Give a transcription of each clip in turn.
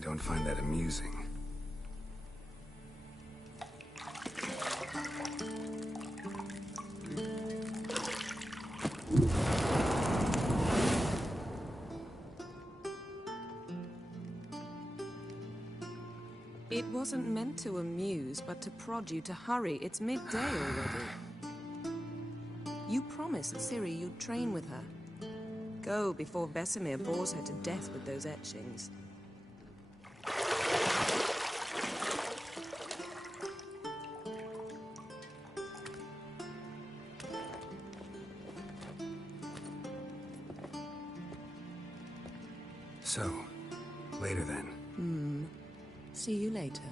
don't find that amusing. It wasn't meant to amuse, but to prod you to hurry. It's midday already. You promised Ciri you'd train with her. Go before Vesemir bores her to death with those etchings. So, later then. See you later.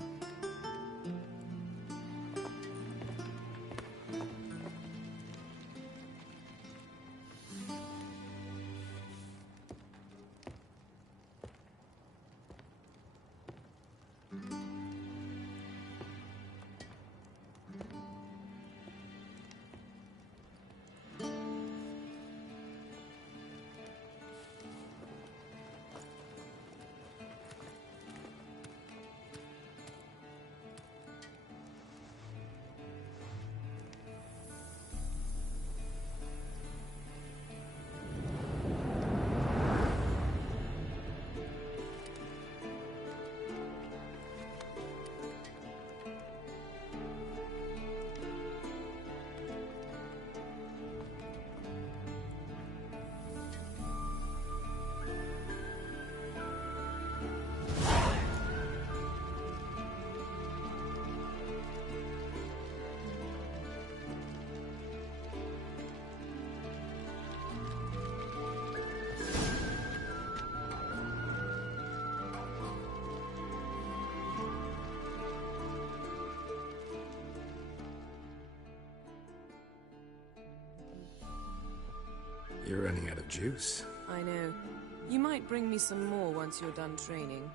You're running out of juice. I know. You might bring me some more once you're done training.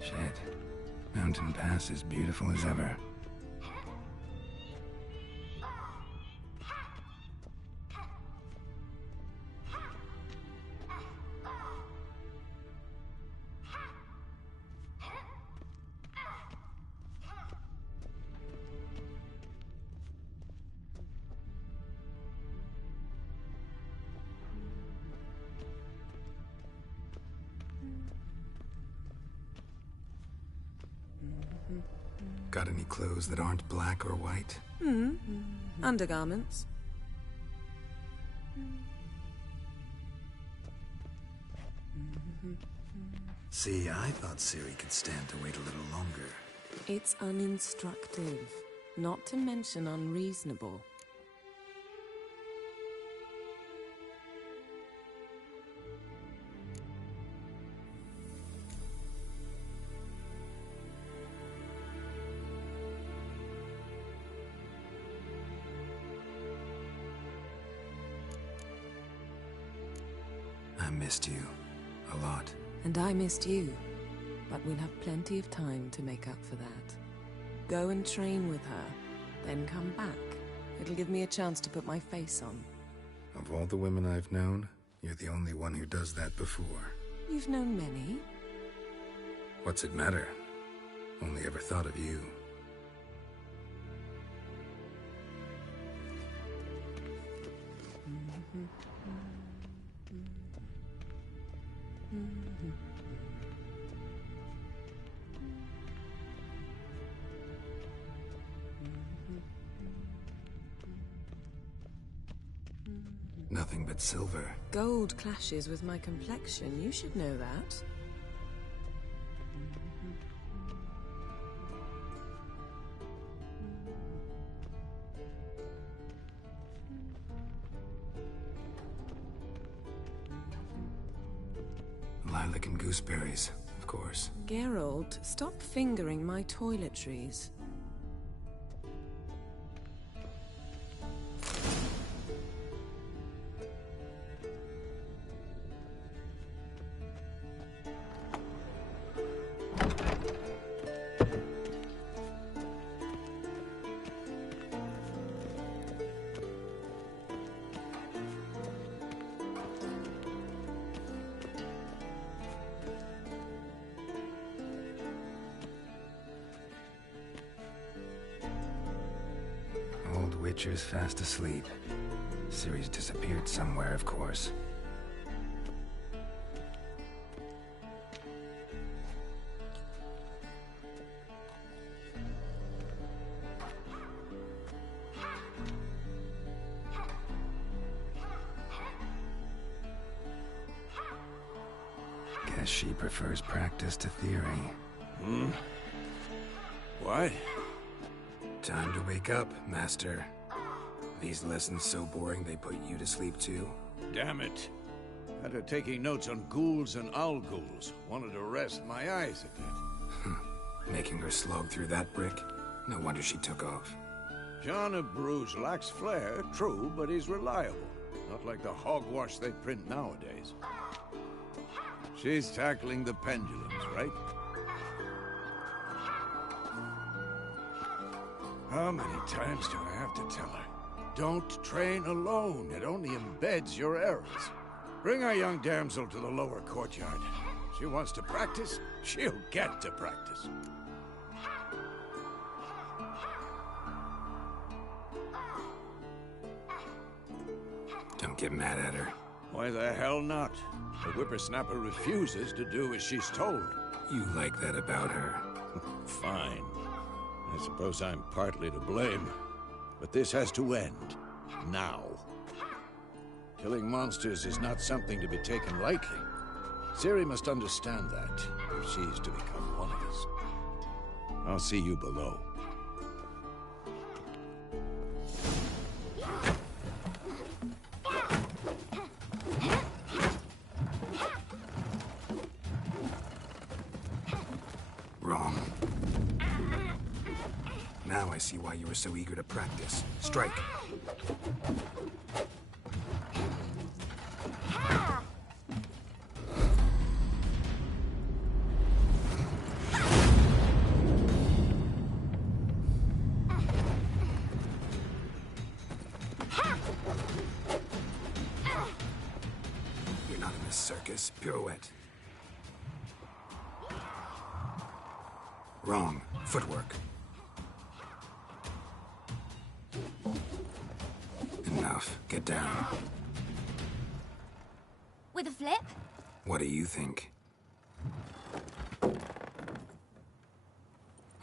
Shit. Mountain Pass is beautiful as ever. Got any clothes that aren't black or white? Undergarments. See, I thought Ciri could stand to wait a little longer. It's uninstructive, not to mention unreasonable. I missed you. A lot. And I missed you. But we'll have plenty of time to make up for that. Go and train with her, then come back. It'll give me a chance to put my face on. Of all the women I've known, you're the only one who does that before. You've known many. What's it matter? Only ever thought of you. nothing but silver. Gold clashes with my complexion. You should know that. Lilac and gooseberries, of course. Geralt, stop fingering my toiletries. Old Witcher's fast asleep. Ciri's disappeared somewhere, of course. Guess she prefers practice to theory. What? Time to wake up, Master. These lessons so boring they put you to sleep too? Damn it. Had her taking notes on ghouls and owl ghouls. Wanted to rest my eyes a bit. Making her slog through that brick? No wonder she took off. John of Bruges lacks flair, true, but he's reliable. Not like the hogwash they print nowadays. She's tackling the pendulums, right? How many times do I have to tell her? Don't train alone. It only embeds your errors. Bring our young damsel to the lower courtyard. She wants to practice, she'll get to practice. Don't get mad at her. Why the hell not? The whippersnapper refuses to do as she's told. You like that about her. Fine. I suppose I'm partly to blame. But this has to end. Now. Killing monsters is not something to be taken lightly. Ciri must understand that, if she's to become one of us. I'll see you below. Wrong. Now I see why you were so eager to practice. Strike. You're not in this circus. Pirouette. Wrong. Footwork. Enough. Get down. With a flip? What do you think?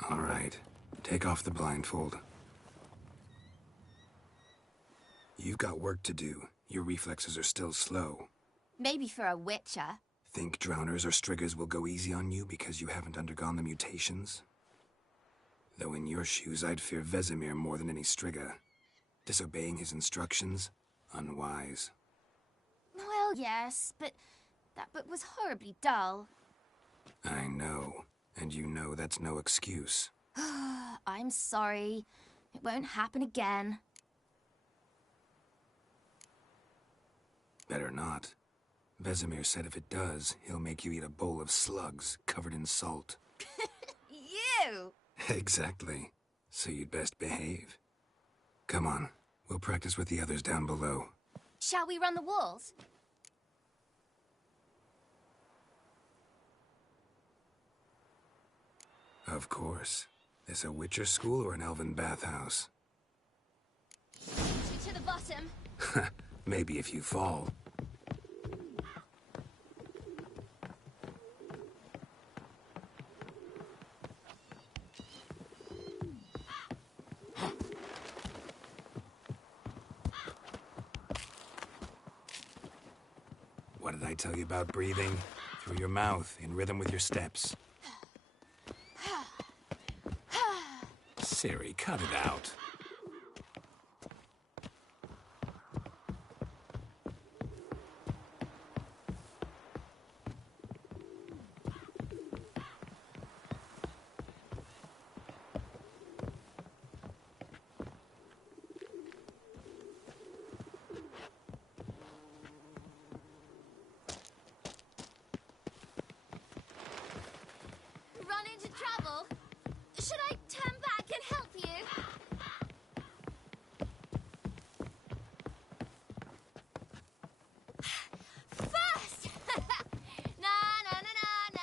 All right. Take off the blindfold. You've got work to do. Your reflexes are still slow. Maybe for a witcher. Think drowners or striggers will go easy on you because you haven't undergone the mutations? Though in your shoes, I'd fear Vesemir more than any strigger. Disobeying his instructions? Unwise. Well, yes, but that book was horribly dull. I know. And you know that's no excuse. I'm sorry. It won't happen again. Better not. Vesemir said if it does, he'll make you eat a bowl of slugs covered in salt. You! Exactly. So you'd best behave. Come on. We'll practice with the others down below. Shall we run the walls? Of course. This a Witcher school or an elven bathhouse? To the bottom. Maybe if you fall. What did I tell you about breathing? Through your mouth, in rhythm with your steps. Ciri, cut it out. Run into trouble? Should I turn back and help you? First! Na na na na na.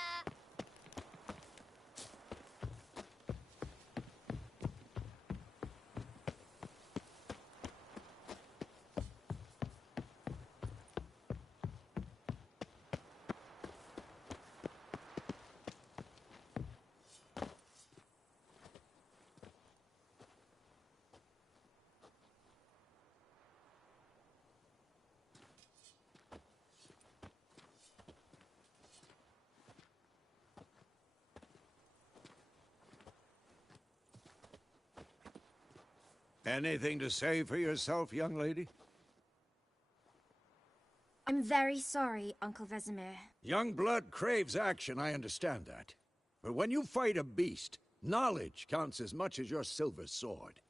Anything to say for yourself, young lady? I'm very sorry, Uncle Vesemir. Young blood craves action, I understand that. But when you fight a beast, knowledge counts as much as your silver sword.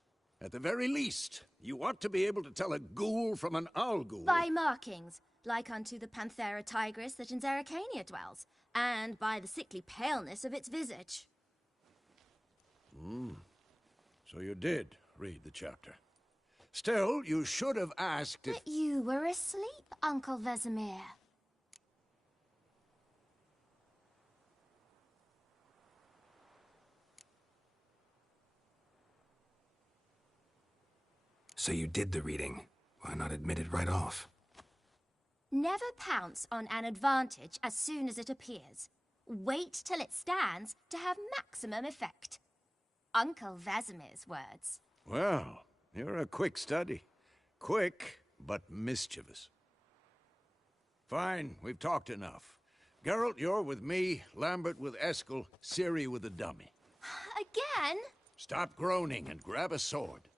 At the very least, you ought to be able to tell a ghoul from an owl ghoul. By markings, like unto the Panthera tigris that in Zerrikania dwells, and by the sickly paleness of its visage. So you did read the chapter. Still, you should have asked if... But you were asleep, Uncle Vesemir. So you did the reading. Why not admit it right off? Never pounce on an advantage as soon as it appears. Wait till it stands to have maximum effect. Uncle Vesemir's words. Well, you're a quick study. Quick, but mischievous. Fine, we've talked enough. Geralt, you're with me, Lambert with Eskel, Ciri with the dummy. Again? Stop groaning and grab a sword.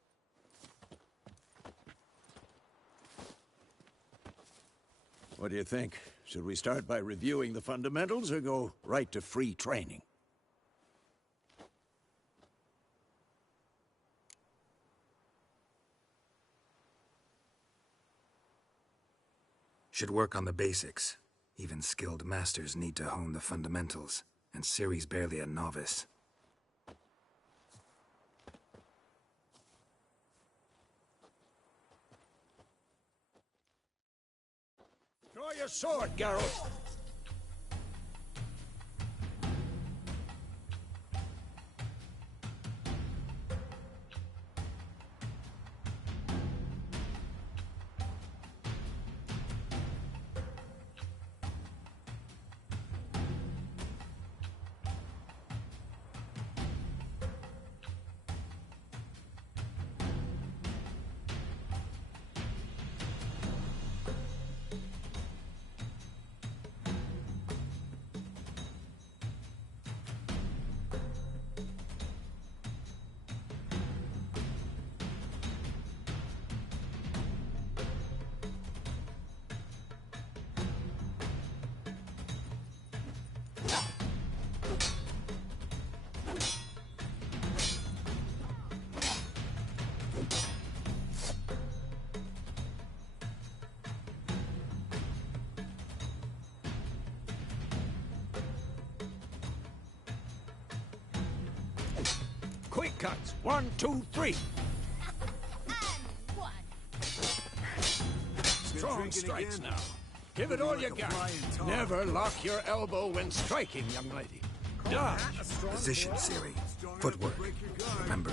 What do you think? Should we start by reviewing the fundamentals or go right to free training? Should work on the basics. Even skilled masters need to hone the fundamentals, and Ciri's barely a novice. Draw your sword, Geralt! Quick cuts. 1, 2, 3. And one. Strong strikes now. Give it all you got. Never lock your elbow when striking, young lady. Dodge. Position, Ciri. Footwork. Remember.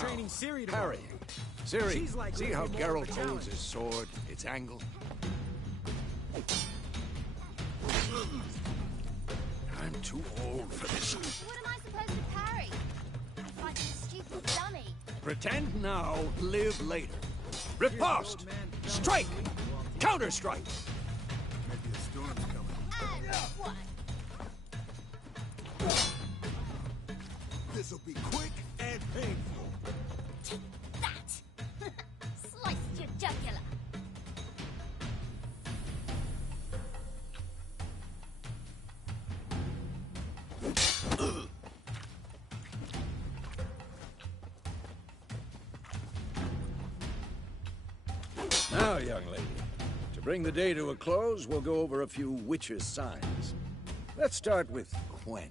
Training Ciri tomorrow. Parrying. Ciri, She's like see looking how more of a Geralt holds challenge. his sword? its angle. I'm too old for this. What am I supposed to parry? I fight a stupid dummy. Pretend now, live later. Riposte! Strike! Counter-strike! Maybe a storm's coming. And what? This'll be quick and painful. Take that! Sliced your jugular. Now, young lady, to bring the day to a close, we'll go over a few witches' signs. Let's start with Quen.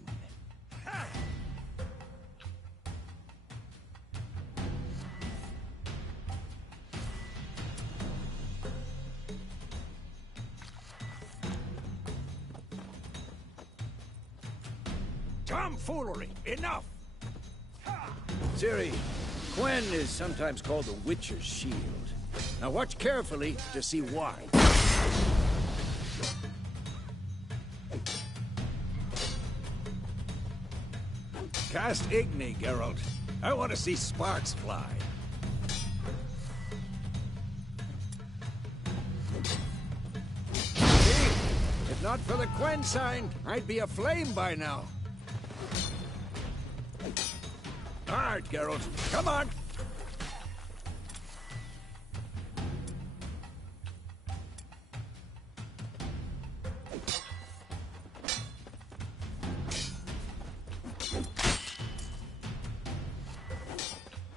Tomfoolery! Enough! Ciri, Quen is sometimes called the Witcher's Shield. Now watch carefully to see why. Cast Igni, Geralt. I want to see sparks fly. See? If not for the Quen sign, I'd be aflame by now. All right, Geralt. Come on!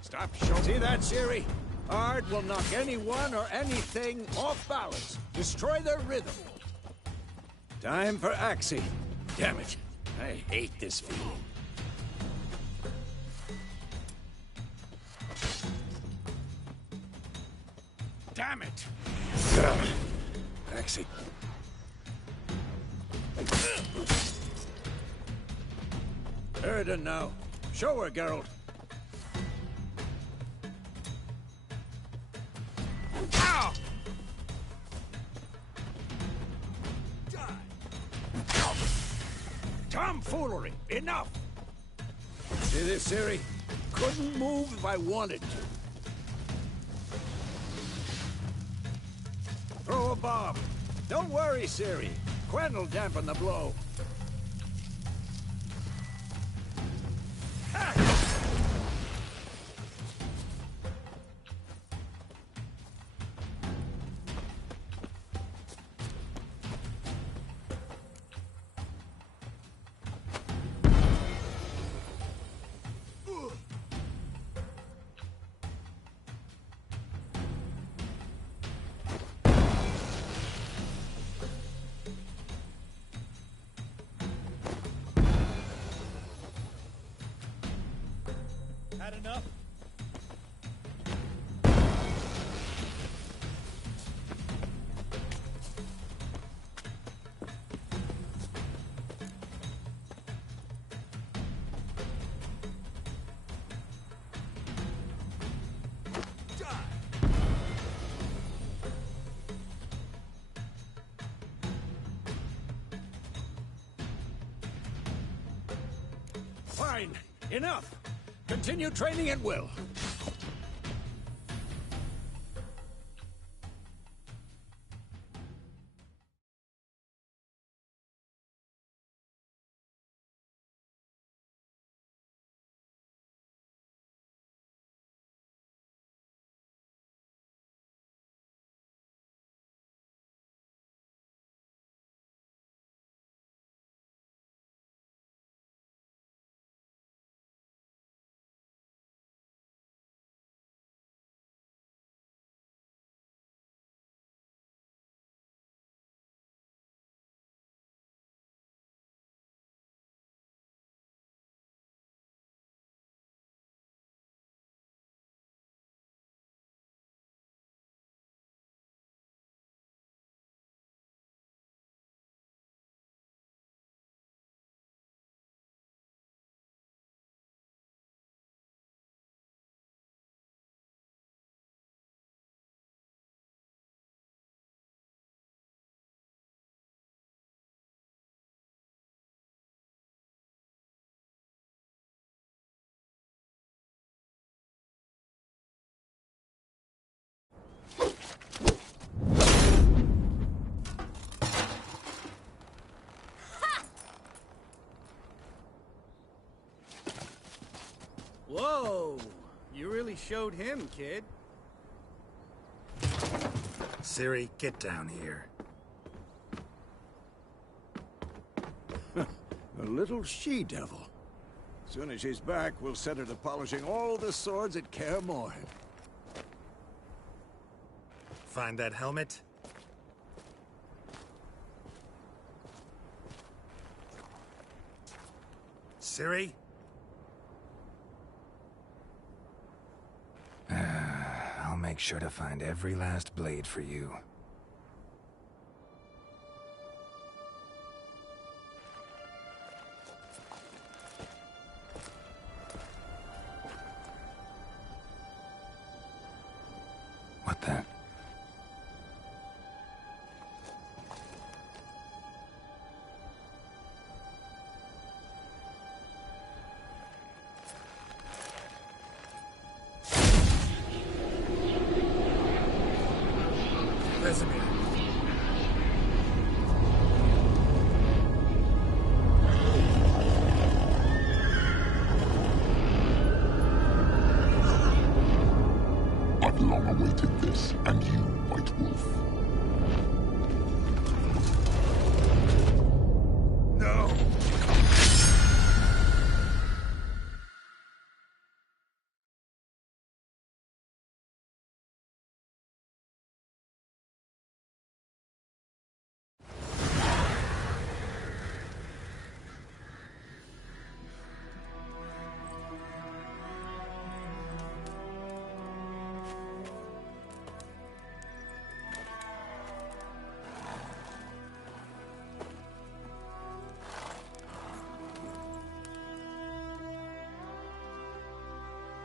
Stop showing. See that, Ciri? Art will knock anyone or anything off balance. Destroy their rhythm. Time for Axii. Damn it. I hate this feeling. Damn it! Axii. Erden now. Show her, Geralt. Ow! Tomfoolery! Enough! See this, Ciri? Couldn't move if I wanted to. Throw a bomb. Don't worry, Ciri. Quen will dampen the blow. Had enough? Fine. Enough. Continue training at will. Whoa! You really showed him, kid. Ciri, get down here. A little she-devil. Soon as she's back, we'll set her to polishing all the swords at Kaer Morhen. Find that helmet? Ciri? I'll make sure to find every last blade for you. What the? Vesemir. I've long awaited this, and you, White Wolf. No!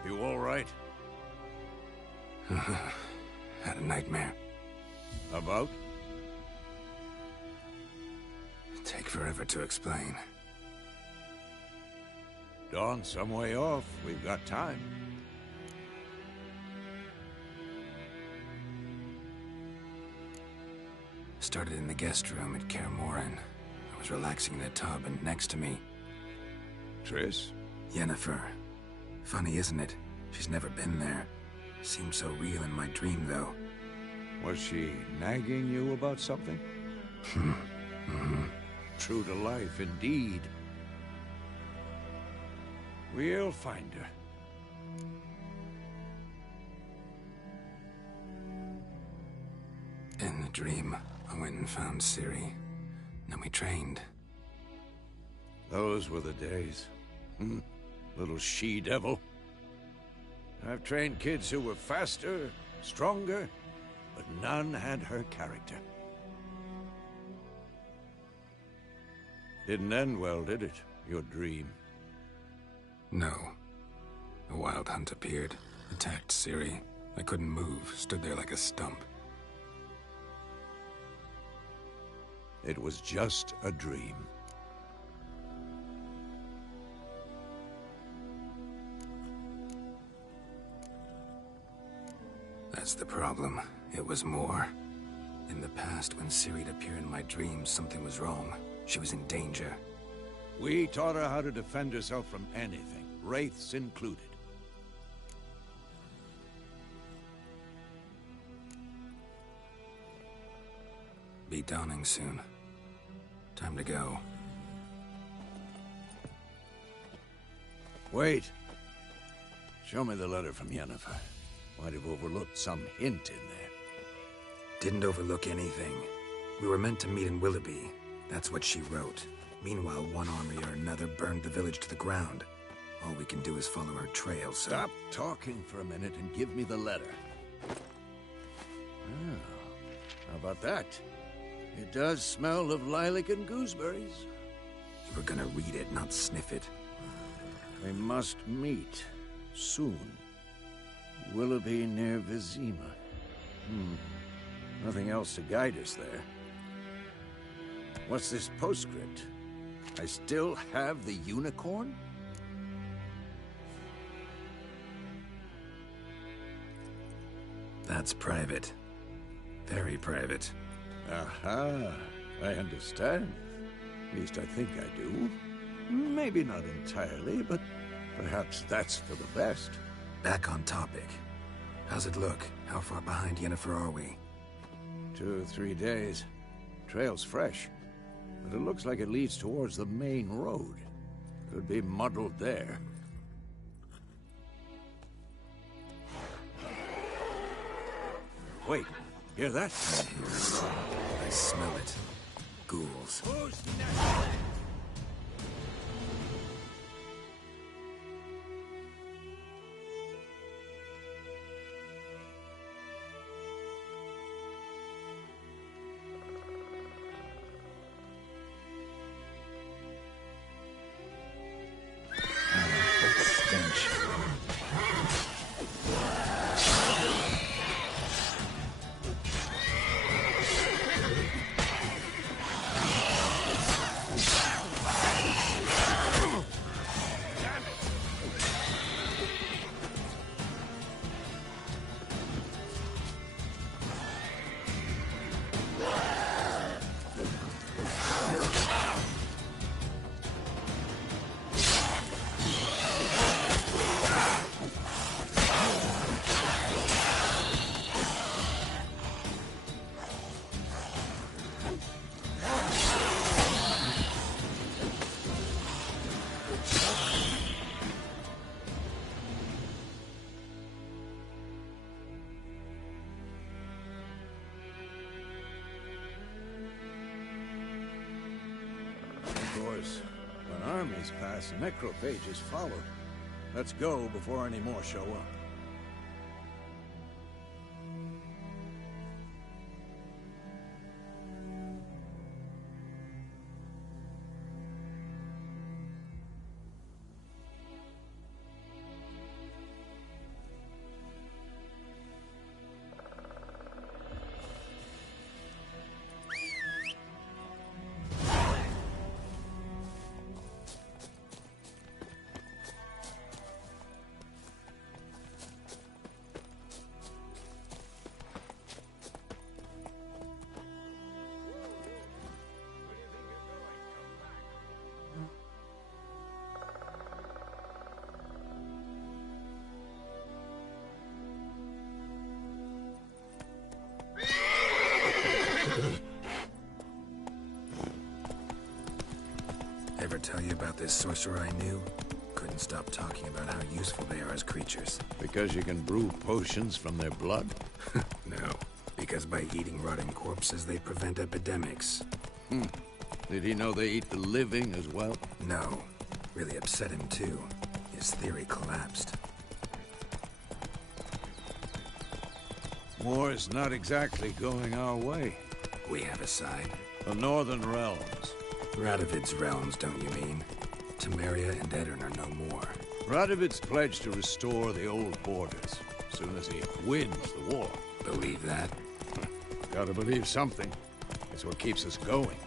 You all right? Had a nightmare. About? Take forever to explain. Dawn's some way off. We've got time. Started in the guest room at Kaer Morhen. I was relaxing in a tub, and next to me, Triss? Yennefer. Funny, isn't it? She's never been there. Seemed so real in my dream, though. Was she nagging you about something? True to life, indeed. We'll find her. In the dream, I went and found Ciri. Then we trained. Those were the days. Little she-devil. I've trained kids who were faster, stronger, but none had her character. Didn't end well, did it? Your dream? No. A wild hunt appeared, attacked Ciri. I couldn't move, stood there like a stump. It was just a dream. That's the problem. It was more. In the past, when Ciri'd appear in my dreams, something was wrong. She was in danger. We taught her how to defend herself from anything, wraiths included. Be dawning soon. Time to go. Wait. Show me the letter from Yennefer. Might have overlooked some hint in there. Didn't overlook anything. We were meant to meet in Willoughby. That's what she wrote. Meanwhile, one army or another burned the village to the ground. All we can do is follow her trail, so... Stop talking for a minute and give me the letter. Ah, how about that? It does smell of lilac and gooseberries. You were gonna read it, not sniff it. We must meet. Soon. Willoughby near Vizima. Nothing else to guide us there. What's this postscript? I still have the unicorn? That's private. Very private. Aha, I understand. At least I think I do. Maybe not entirely, but Perhaps that's for the best. Back on topic. How's it look? How far behind Yennefer are we? 2 or 3 days. Trail's fresh, but it looks like it leads towards the main road. Could be muddled there. Wait, hear that? I smell it. Ghouls. Stench. Of course, when armies pass, necrophages follow. Let's go before any more show up. Ever tell you about this sorcerer I knew? Couldn't stop talking about how useful they are as creatures. Because you can brew potions from their blood? No, because by eating rotting corpses, they prevent epidemics. Did he know they eat the living as well? No, really upset him too. His theory collapsed. War's not exactly going our way. We have a side. The Northern Realms. Radovid's realms, don't you mean? Temeria and Edirn are no more. Radovid's pledged to restore the old borders, as soon as he wins the war. Believe that? Gotta believe something. It's what keeps us going.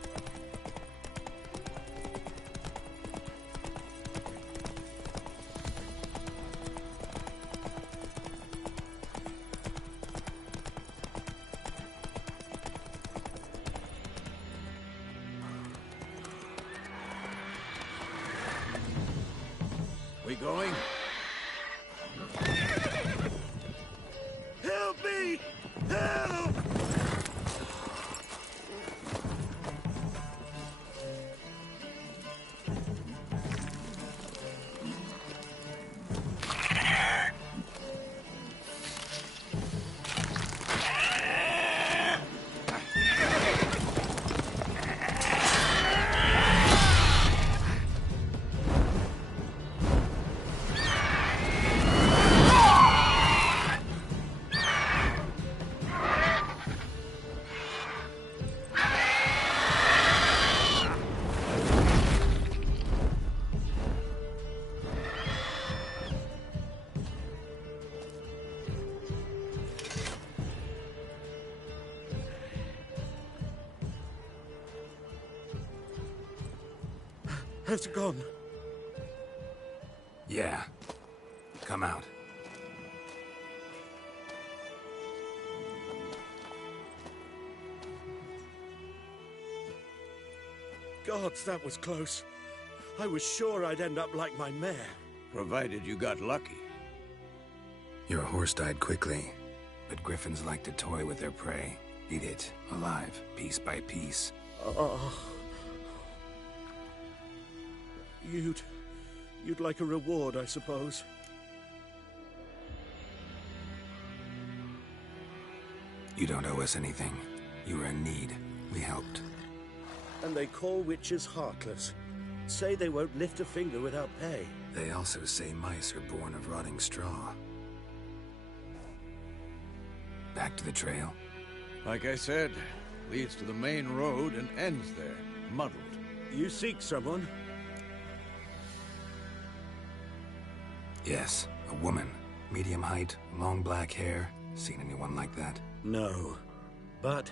We going? Help me! Help! Has it gone? Yeah. Come out. Gods, that was close. I was sure I'd end up like my mare. Provided you got lucky. Your horse died quickly, but griffins like to toy with their prey. Eat it, alive, piece by piece. Oh. You'd like a reward, I suppose. You don't owe us anything. You were in need. We helped. And they call witches heartless. Say they won't lift a finger without pay. They also say mice are born of rotting straw. Back to the trail? Like I said, leads to the main road and ends there, muddled. You seek someone? Yes, a woman. Medium height, long black hair. Seen anyone like that? No. But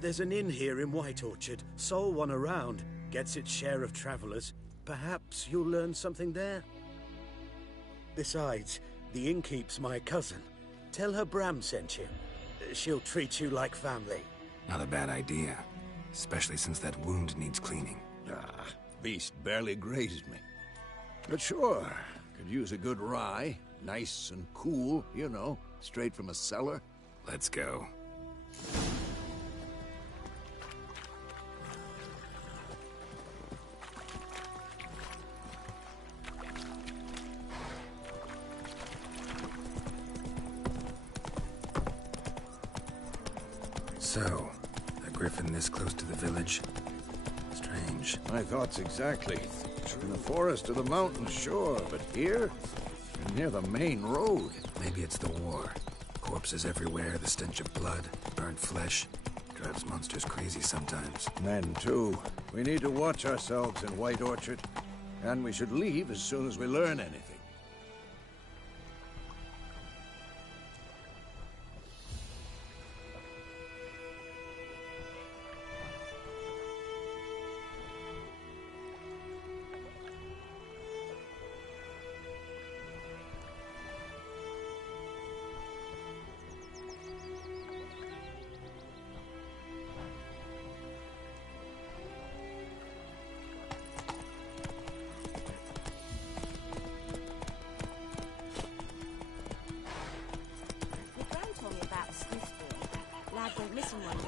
there's an inn here in White Orchard. Sole one around. Gets its share of travelers. Perhaps you'll learn something there? Besides, the innkeep's my cousin. Tell her Bram sent you. She'll treat you like family. Not a bad idea. Especially since that wound needs cleaning. Ah, beast barely grazed me. But sure, could use a good rye. Nice and cool, you know, straight from a cellar. Let's go. So, a griffin this close to the village? Strange. My thoughts exactly. In the forest or the mountains, sure, but here? You're near the main road. Maybe it's the war. Corpses everywhere, the stench of blood, burnt flesh. Drives monsters crazy sometimes. Men, too. We need to watch ourselves in White Orchard. And we should leave as soon as we learn anything.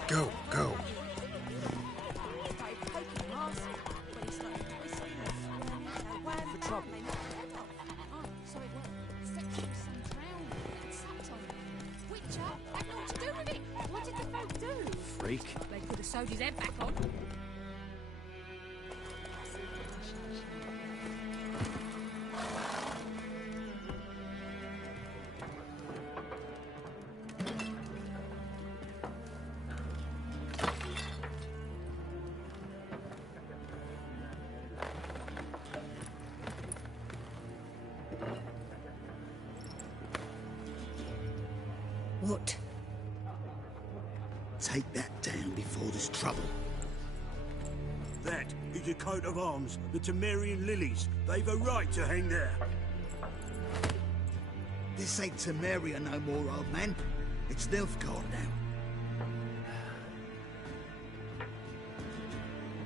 Go, go. Freak. They could have sewed his head back on. What? Take that down before there's trouble. That is a coat of arms, the Temerian lilies. They've a right to hang there. This ain't Temeria no more, old man. It's Nilfgaard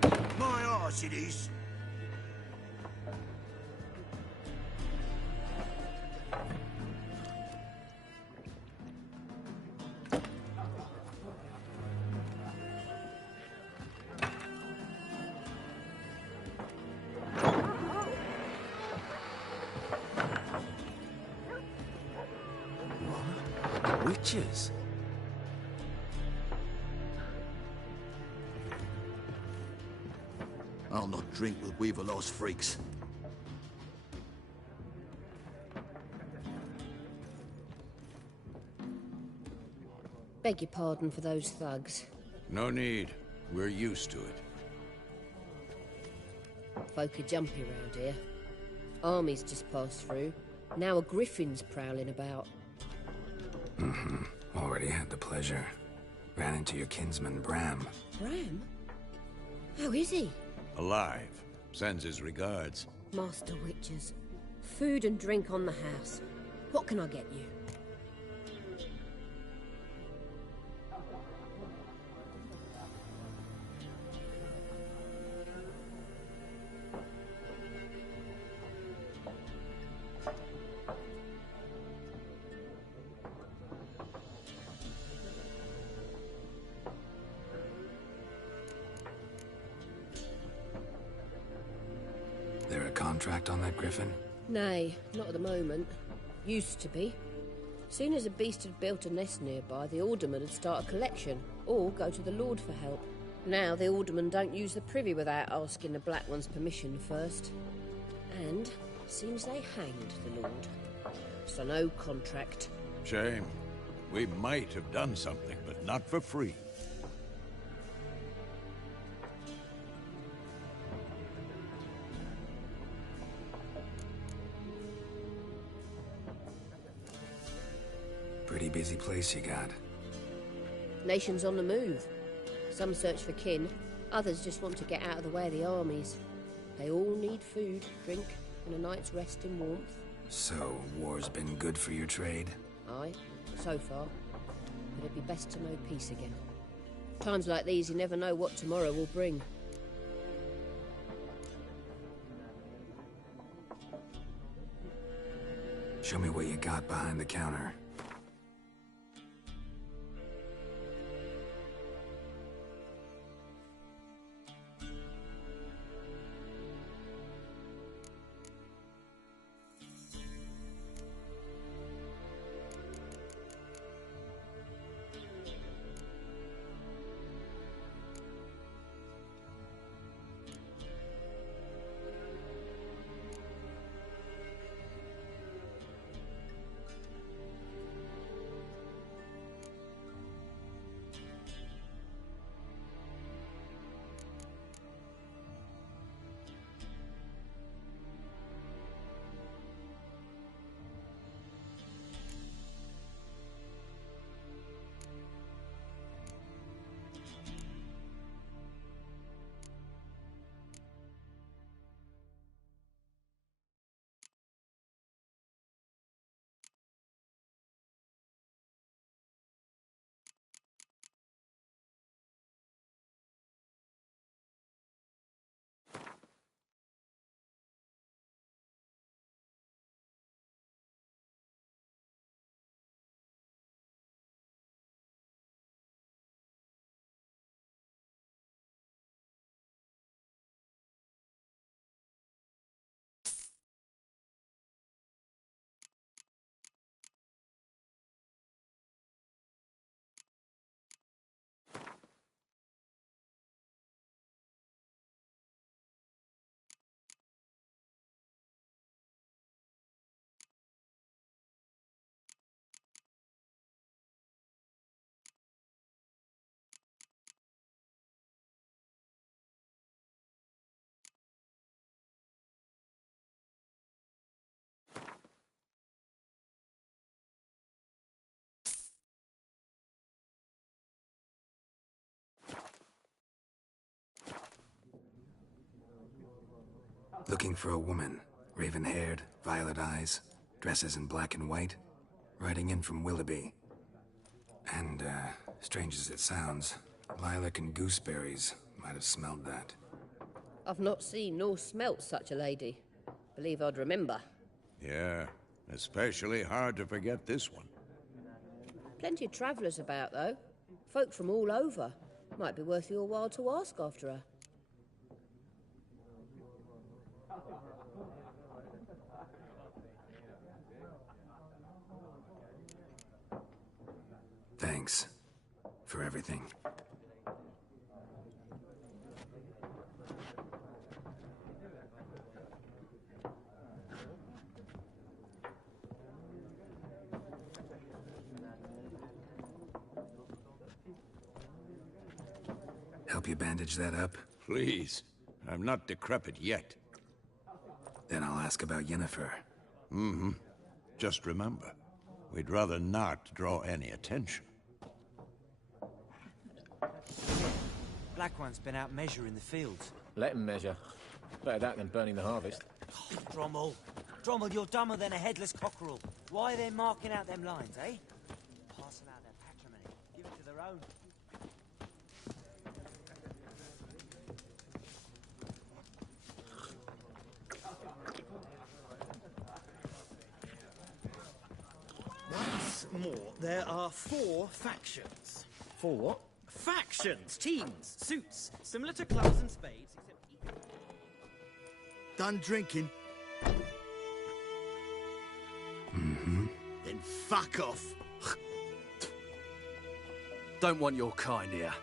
now. My arse it is. Witches? I'll not drink with Weaverlost freaks. Beg your pardon for those thugs. No need. We're used to it. Folk are jumpy round here. Armies just passed through. Now a griffin's prowling about. Already had the pleasure. Ran into your kinsman, Bram. Bram? How is he? Alive. Sends his regards. Master Witches. Food and drink on the house. What can I get you? contract on that griffin? Nay, not at the moment. Used to be. Soon as a beast had built a nest nearby, the alderman would start a collection, or go to the Lord for help. Now the aldermen don't use the privy without asking the Black One's permission first. And seems they hanged the Lord. So no contract. Shame. We might have done something, but not for free. Pretty busy place you got. Nations on the move. Some search for kin, others just want to get out of the way of the armies. They all need food, drink, and a night's rest in warmth. So, war's been good for your trade? Aye, so far. But it'd be best to know peace again. Times like these, you never know what tomorrow will bring. Show me what you got behind the counter. Looking for a woman. Raven-haired, violet eyes, dresses in black and white. Riding in from Willoughby. And, strange as it sounds, lilac and gooseberries might have smelled that. I've not seen nor smelt such a lady. Believe I'd remember. Yeah, especially hard to forget this one. Plenty of travellers about, though. Folk from all over. Might be worth your while to ask after her. Thanks for everything. Help you bandage that up? Please. I'm not decrepit yet. Then I'll ask about Yennefer. Mm-hmm. Just remember, we'd rather not draw any attention. Black One's been out measuring the fields. Let him measure. Better that than burning the harvest. Oh, Drommel. Drommel, you're dumber than a headless cockerel. Why are they marking out them lines, eh? Passing out their patrimony. Give it to their own. Once more, there are 4 factions. 4 what? Factions! Teams! Suits! Similar to clubs and spades, except... Done drinking? fuck off. Don't want your kind here.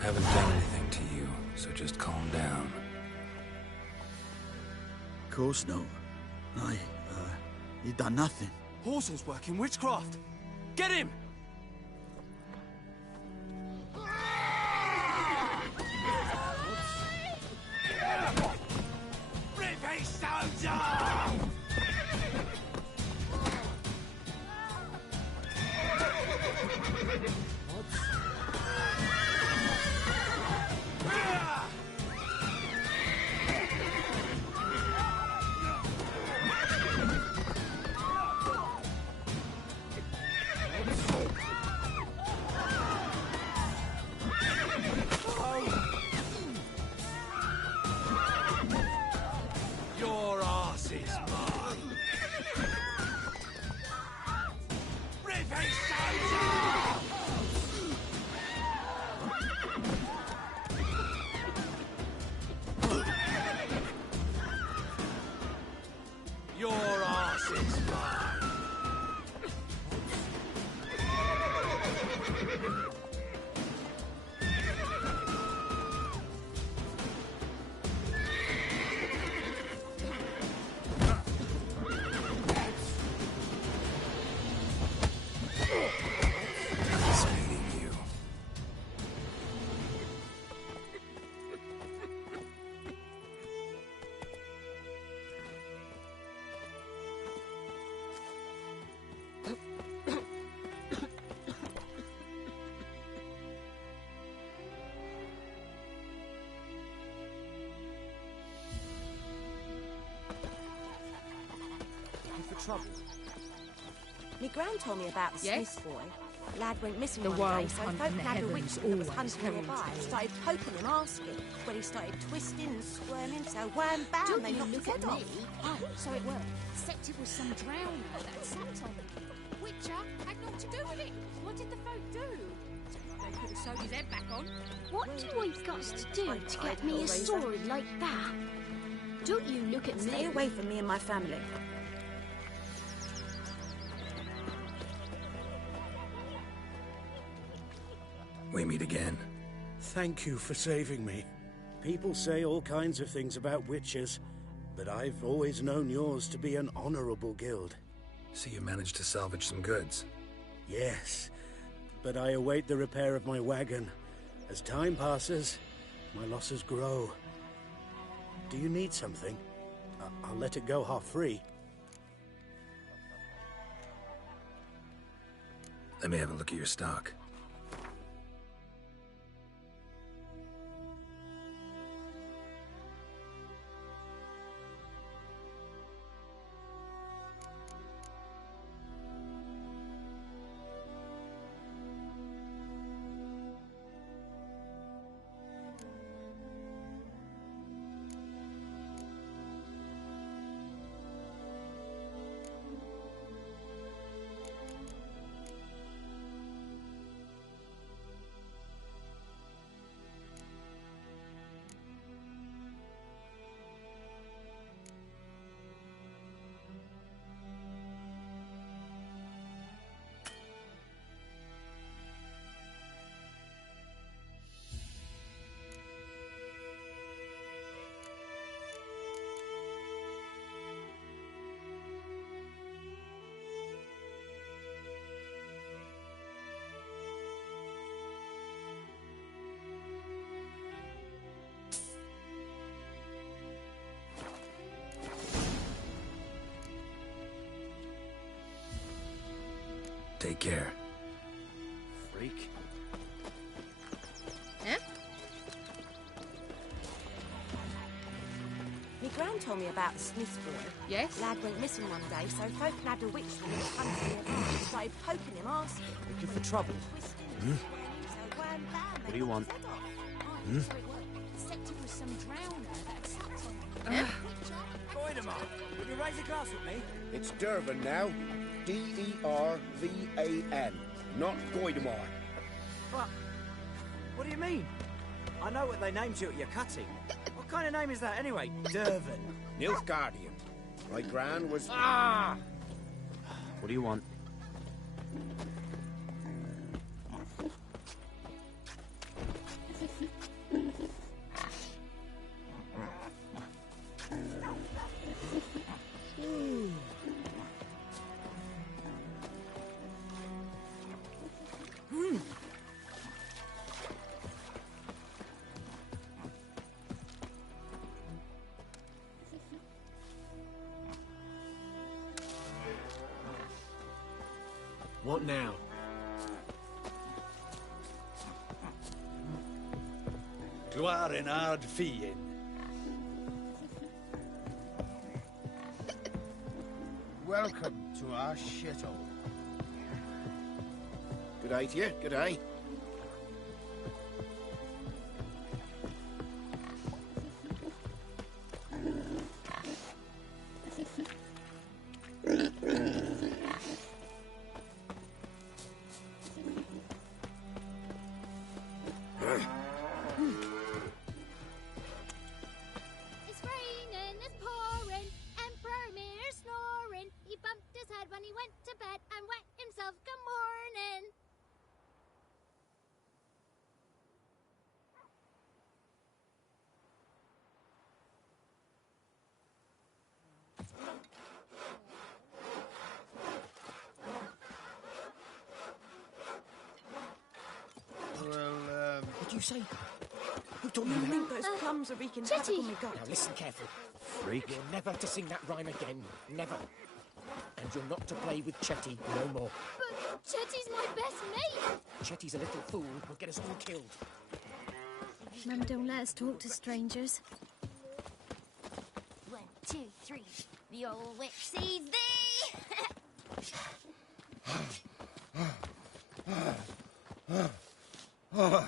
Haven't done anything to you, so just calm down. Of course not. You done nothing. Horsel's working witchcraft. Get him! Rip his stones off! Your arse is mine. Rip his stones off! Your arse is mine. Nice meeting you. For trouble. Me gran told me about the Yes? Smith boy. Lad went missing The one day, wild so hunt folk in the had a heavens witch that was always hunting heralds nearby. it. Started poking him, asking. When he started twisting and squirming, so wham bam, Don't they you knocked his look at head me. off. Oh, so it worked. Except it was some drowner that sat on it. Witcher had naught to do with it. What did the folk do? They could have sewed his head back on. What do I got to do to get me a sword like that? Don't you look at me. Stay away from me and my family. We meet again. Thank you for saving me. People say all kinds of things about witches, but I've always known yours to be an honorable guild. So you managed to salvage some goods? Yes, but I await the repair of my wagon. As time passes, my losses grow. Do you need something? I'll let it go half-free. Let me have a look at your stock. Take care. Freak. Gran told me about the Smith's boy. Yes? Lad went missing one day, so folk had a witch from the country nearby. Started poking him, asking. Looking for trouble? What do you want? Deceptive was some drowner that sucked on him. Goidemar, would you raise a glass with me? It's Dervan now. D-E-R-V-A-N. Not Goidemar. What do you mean? I know what they named you at your cutting. What kind of name is that anyway? Dervan. Nilfgaardian. My gran was... Ah! What do you want? What now? Gloire en ard fien. Welcome to our shithole. Good day to you, good day. It's raining, it's pouring, Emperor Mir snoring. He bumped his head when he went to bed and wet himself good morning. Well, What do you say? Who told you I that? think those plums are wreaking havoc on my gut. Now listen carefully. Freak. You're never to sing that rhyme again. Never. And you're not to play with Chetty no more. But Chetty's my best mate. Chetty's a little fool who'll get us all killed. Mum, don't let us talk to strangers. 1, 2, 3. The old witch sees thee. Huh?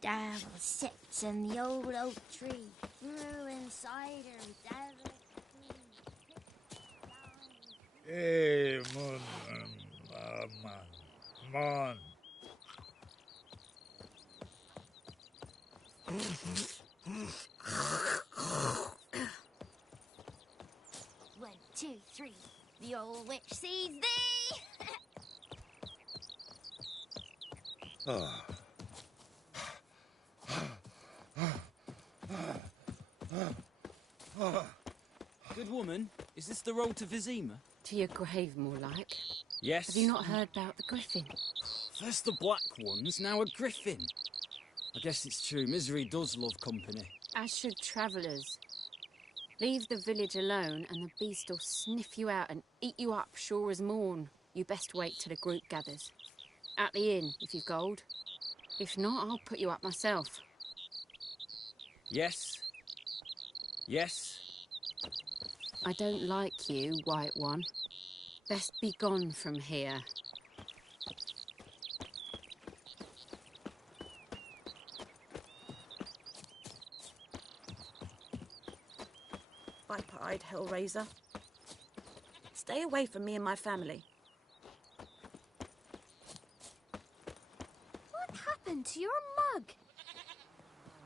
Devil sits in the old oak tree, brewing cider with devil. Eh, mon. 1, 2, 3. The old witch sees thee. Good woman, is this the road to Vizima? To your grave, more like. Yes. Have you not heard about the griffin? First the black ones, now a griffin. I guess it's true, misery does love company. As should travellers. Leave the village alone and the beast will sniff you out and eat you up sure as morn. You best wait till the group gathers. At the inn, if you've gold. If not, I'll put you up myself. Yes. Yes. I don't like you, White One. Best be gone from here. Viper-eyed Hellraiser. Stay away from me and my family. What happened to your mug?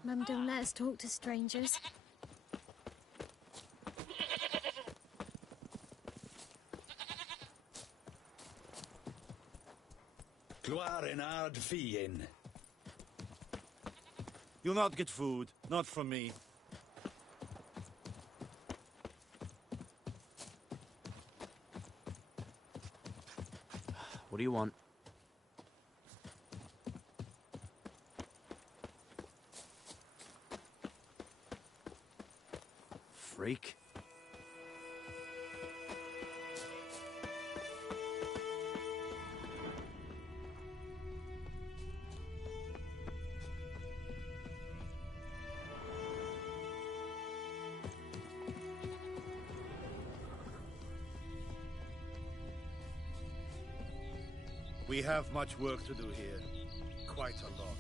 Mum, don't let us talk to strangers. Gloire en ard fien. You'll not get food, not from me. What do you want? Freak. We have much work to do here. Quite a lot.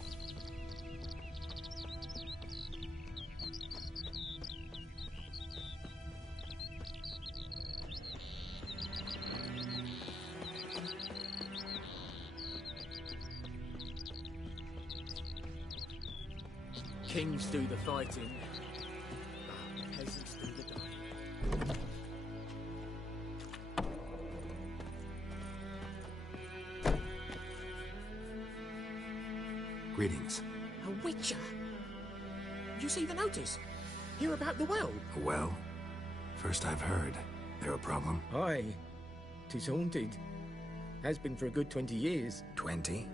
Kings do the fighting. Peasants do the dying. Greetings. A witcher? You see the notice? Hear about the well? A well? First I've heard. There a problem? Aye. 'Tis haunted. Has been for a good 20 years. 20?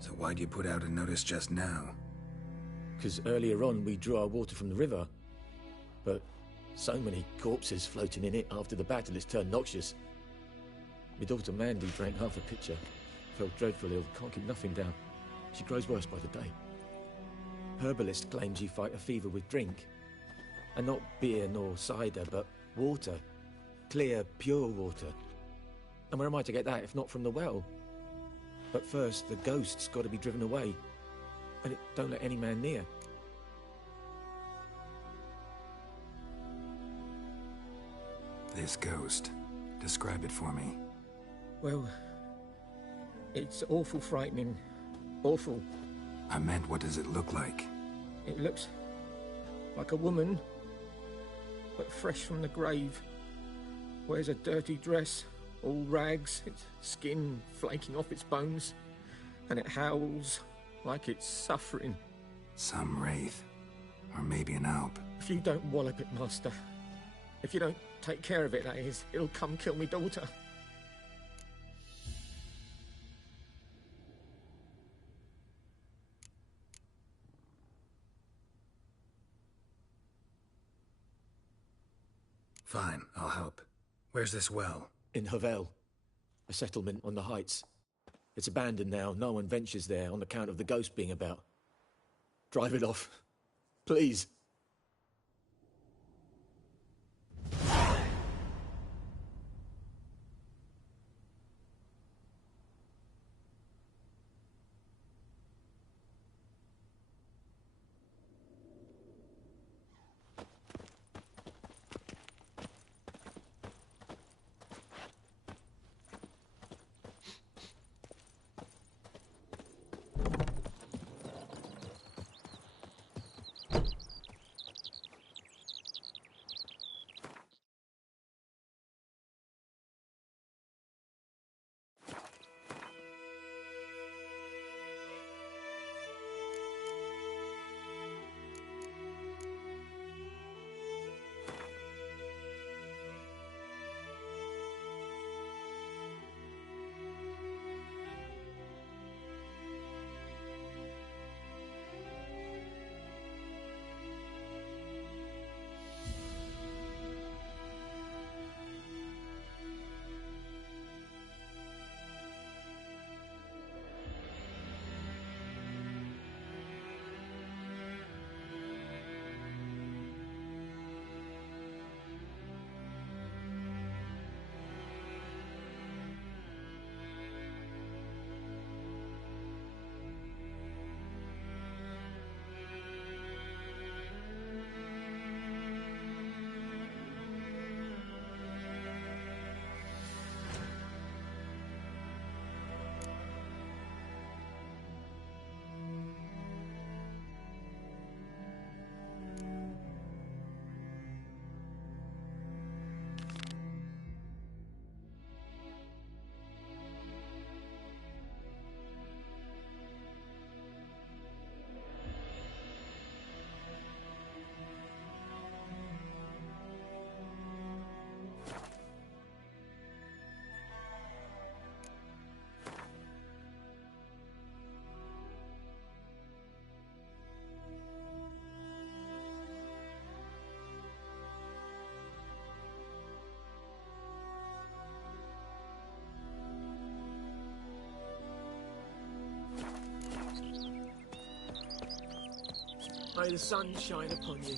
So why'd you put out a notice just now? 'Cause earlier on we drew our water from the river. But so many corpses floating in it after the battle it's turned noxious. My daughter Mandy drank half a pitcher. Felt dreadful ill, can't keep nothing down. She grows worse by the day. Herbalist claims you fight a fever with drink. And not beer nor cider, but water. Clear, pure water. And where am I to get that if not from the well? But first, the ghost's got to be driven away. And it don't let any man near. This ghost. Describe it for me. Well, it's awful frightening. Awful. I meant, what does it look like? It looks like a woman, but fresh from the grave. Wears a dirty dress, all rags, its skin flaking off its bones, and it howls like it's suffering. Some wraith. Or maybe an alp. If you don't wallop it, Master, if you don't take care of it, that is, it'll come kill me daughter. Fine, I'll help. Where's this well? In Havel, a settlement on the heights. It's abandoned now. No one ventures there on account of the ghost being about. Drive it off, please. May the sun shine upon you.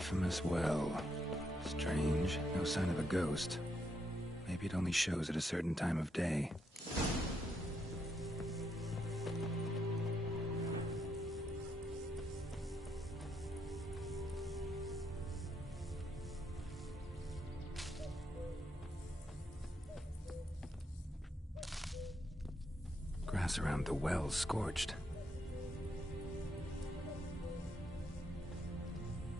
infamous well. Strange, no sign of a ghost. Maybe it only shows at a certain time of day. Grass around the well scorched.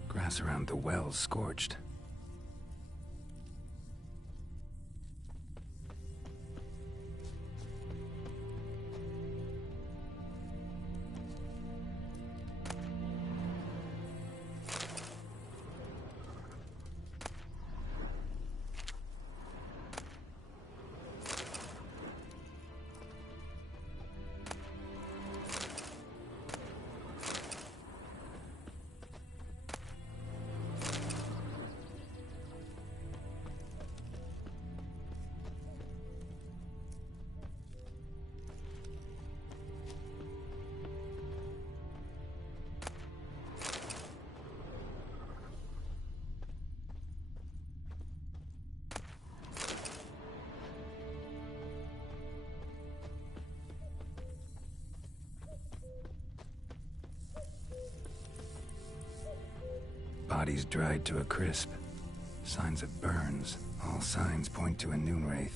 Grass around the well scorched. Bodies dried to a crisp. Signs of burns. All signs point to a Noonwraith.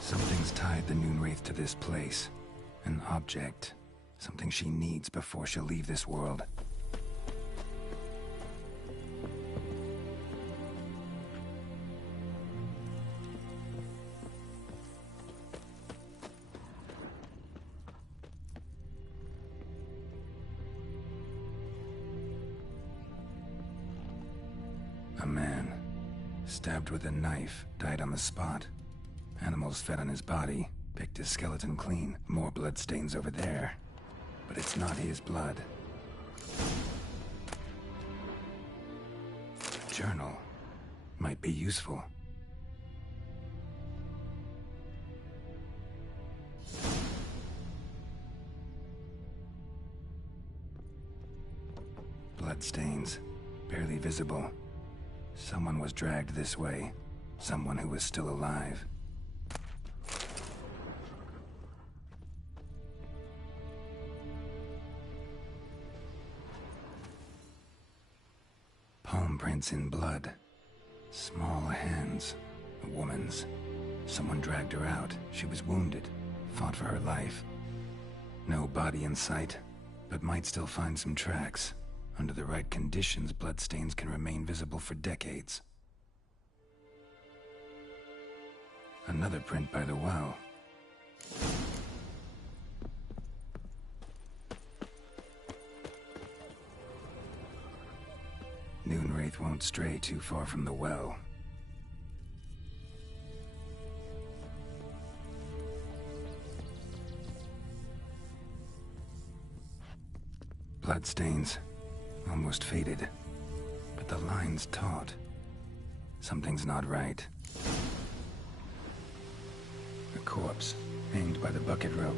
Something's tied the Noonwraith to this place. An object. Something she needs before she'll leave this world. A man. Stabbed with a knife, died on the spot. Animals fed on his body, picked his skeleton clean. More bloodstains over there. But it's not his blood. A journal might be useful. Bloodstains, barely visible. Someone was dragged this way. Someone who was still alive. Palm prints in blood. Small hands. A woman's. Someone dragged her out. She was wounded. Fought for her life. No body in sight, but might still find some tracks. Under the right conditions, bloodstains can remain visible for decades. Another print by the well. Noonwraith won't stray too far from the well. Bloodstains. Almost faded. But the line's taut. Something's not right. A corpse, hanged by the bucket rope.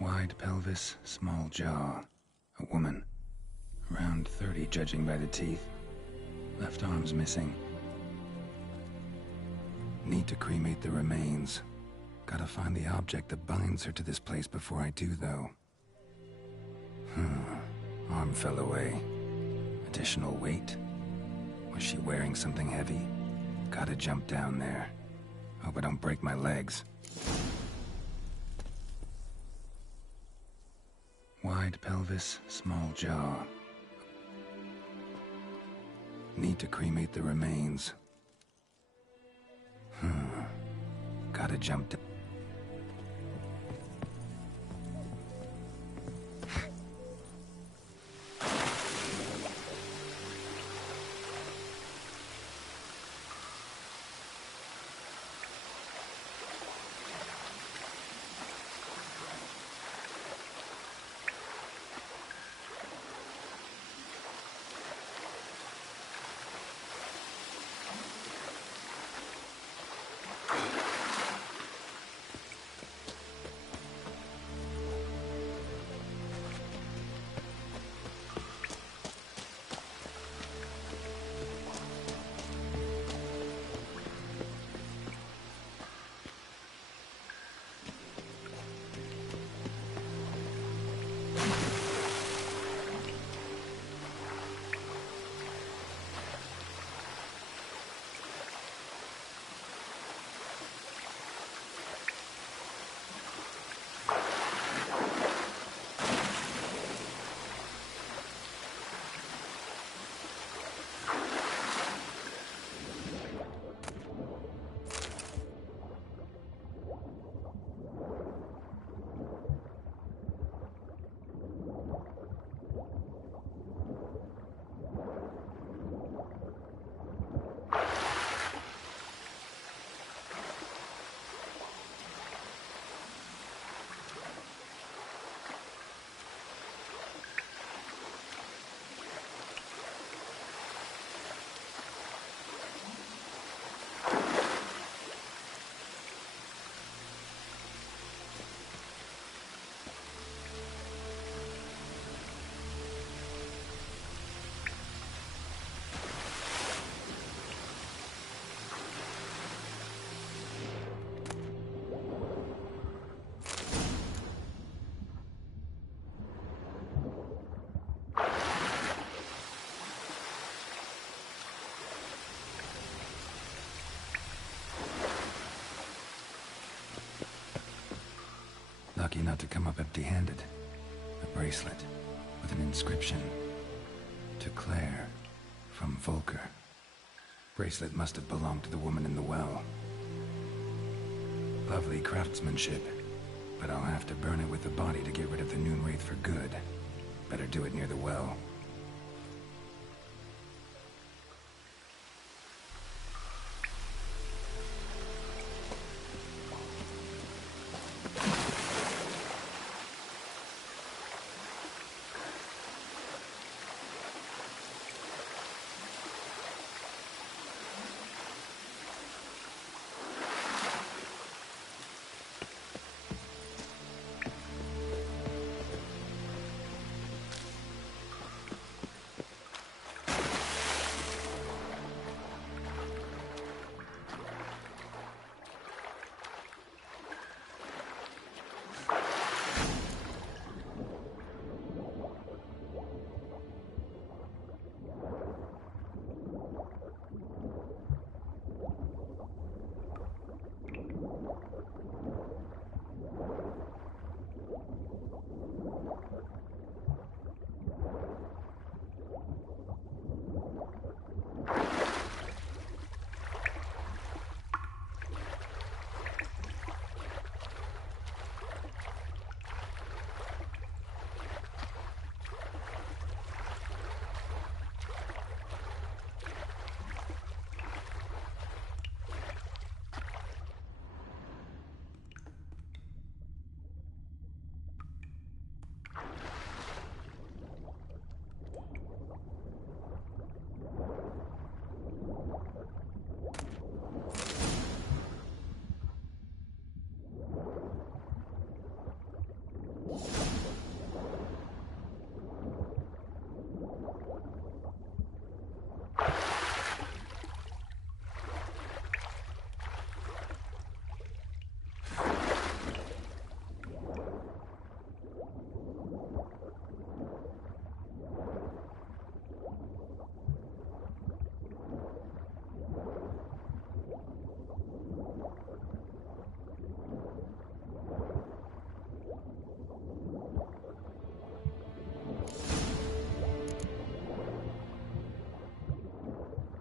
Wide pelvis, small jaw. A woman. Around 30, judging by the teeth. Left arm's missing. Need to cremate the remains. Gotta find the object that binds her to this place before I do, though. Arm fell away. Additional weight? Was she wearing something heavy? Gotta jump down there. Hope I don't break my legs. Wide pelvis, small jaw. Need to cremate the remains. Gotta jump down. Lucky not to come up empty-handed. A bracelet with an inscription. To Claire, from Volker. Bracelet must have belonged to the woman in the well. Lovely craftsmanship. but I'll have to burn it with the body to get rid of the Noonwraith for good. Better do it near the well.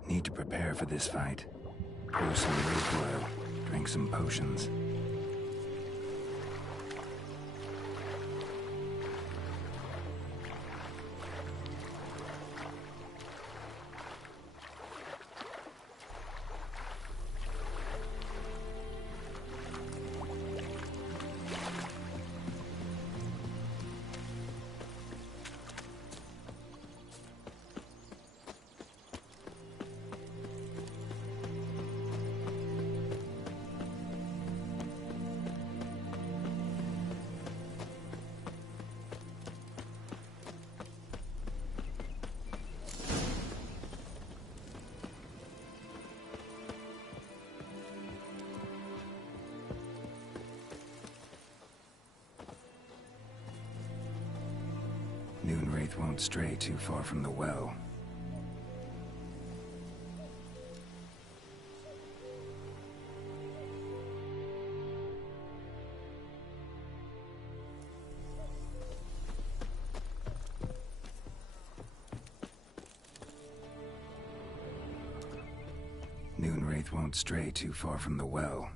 Need to prepare for this fight. Brew some wraith oil, drink some potions. Noonwraith won't stray too far from the well. Noonwraith won't stray too far from the well.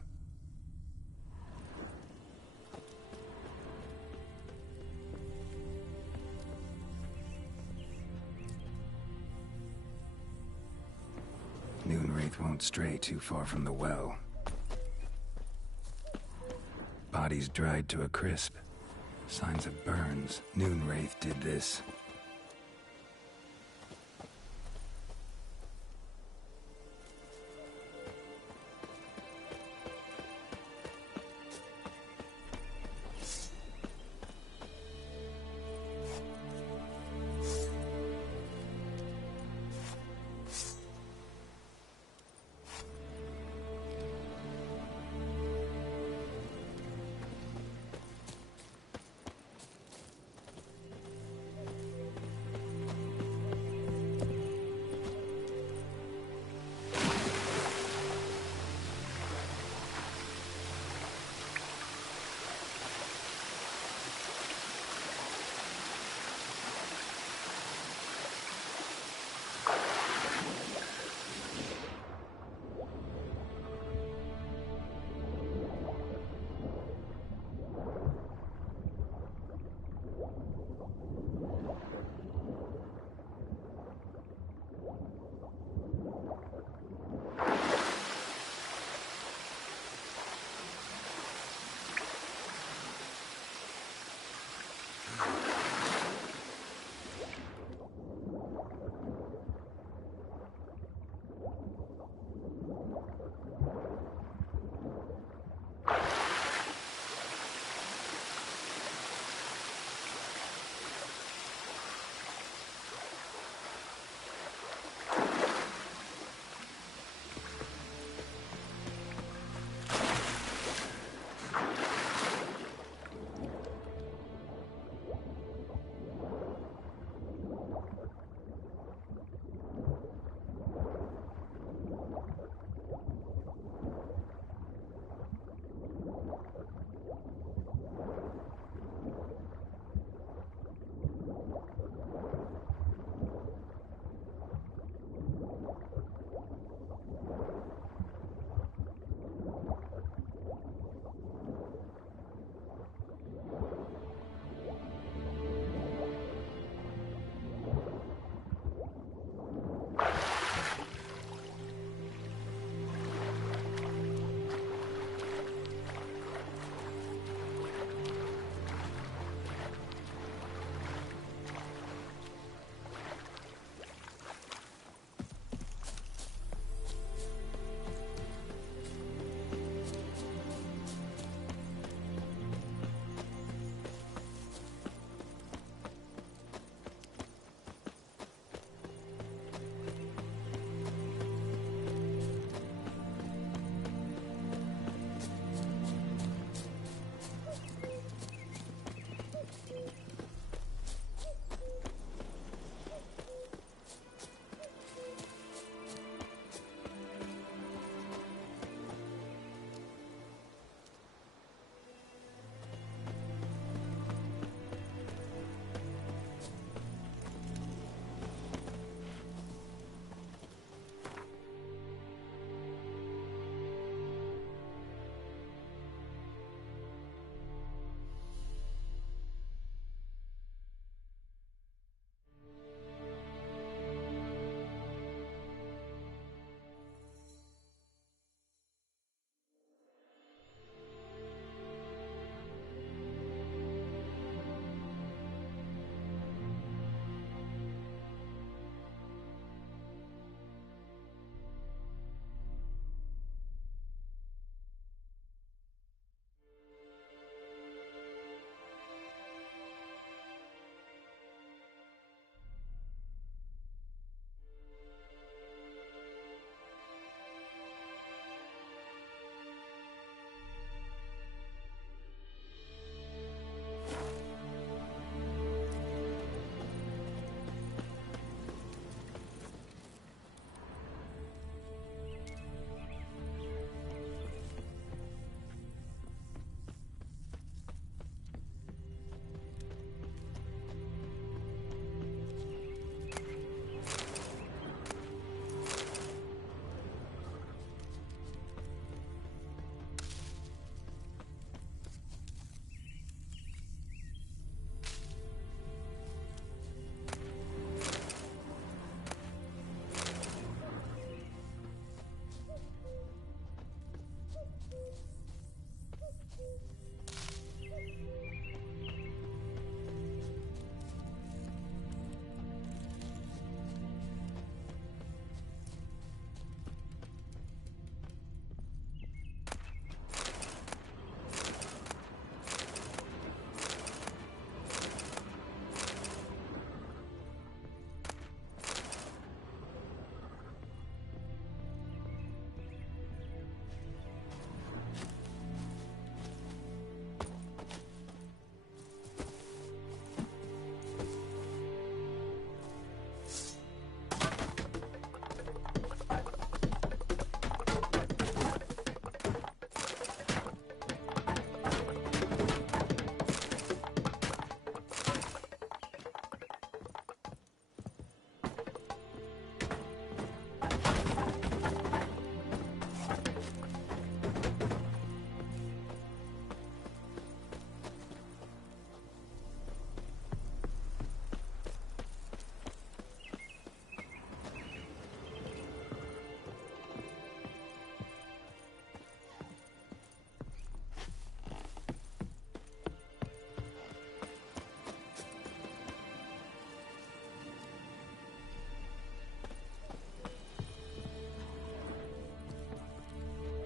Noonwraith won't stray too far from the well. Bodies dried to a crisp. Signs of burns. Noonwraith did this.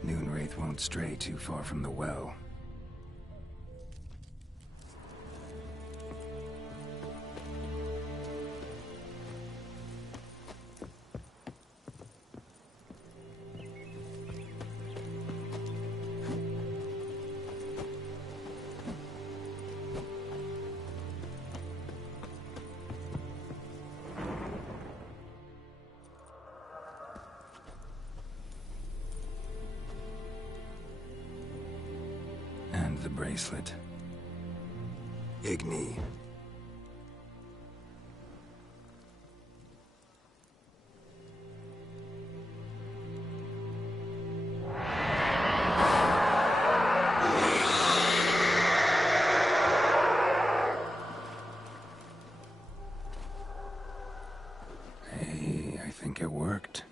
Moonwraith won't stray too far from the well. The bracelet. Igni. Hey, I think it worked.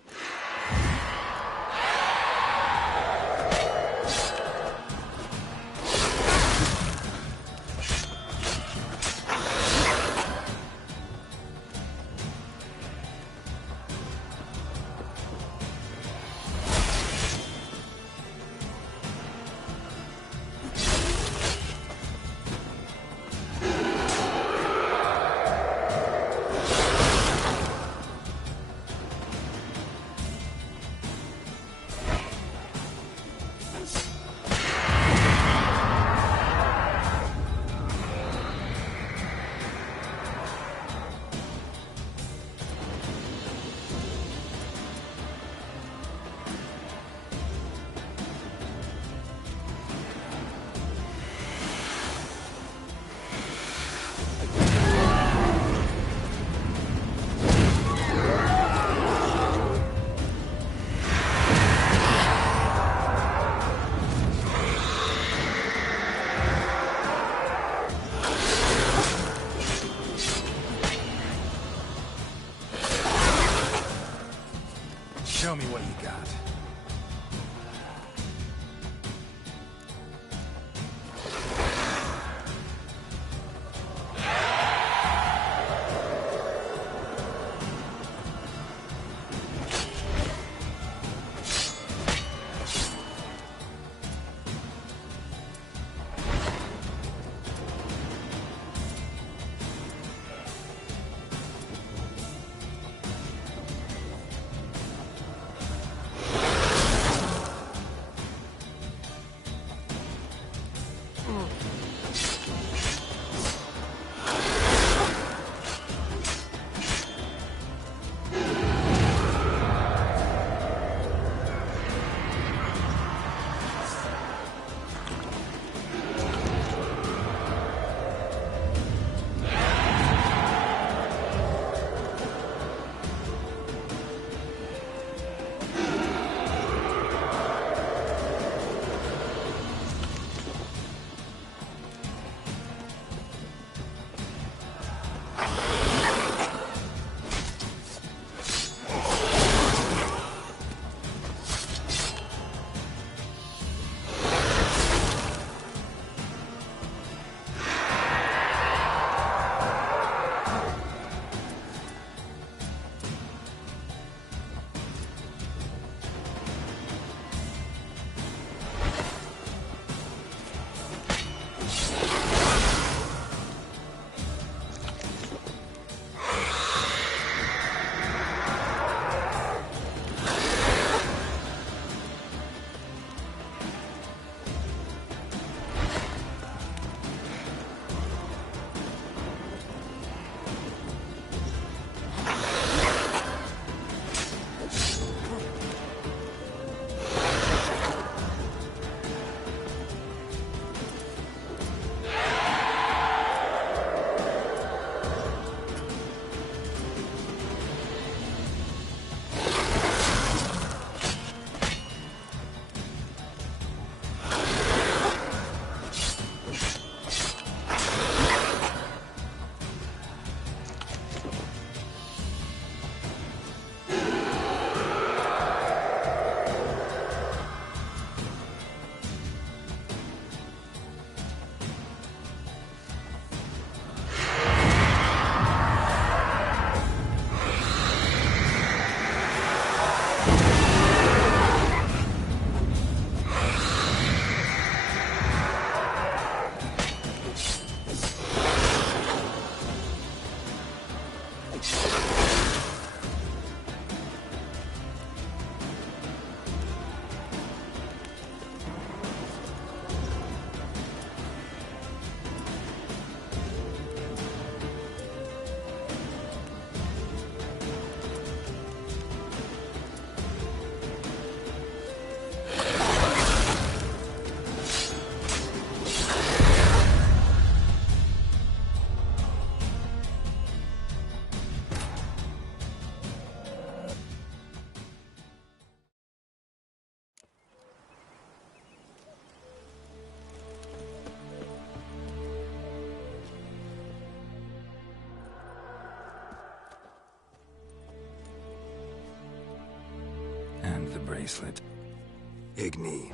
bracelet. Igni.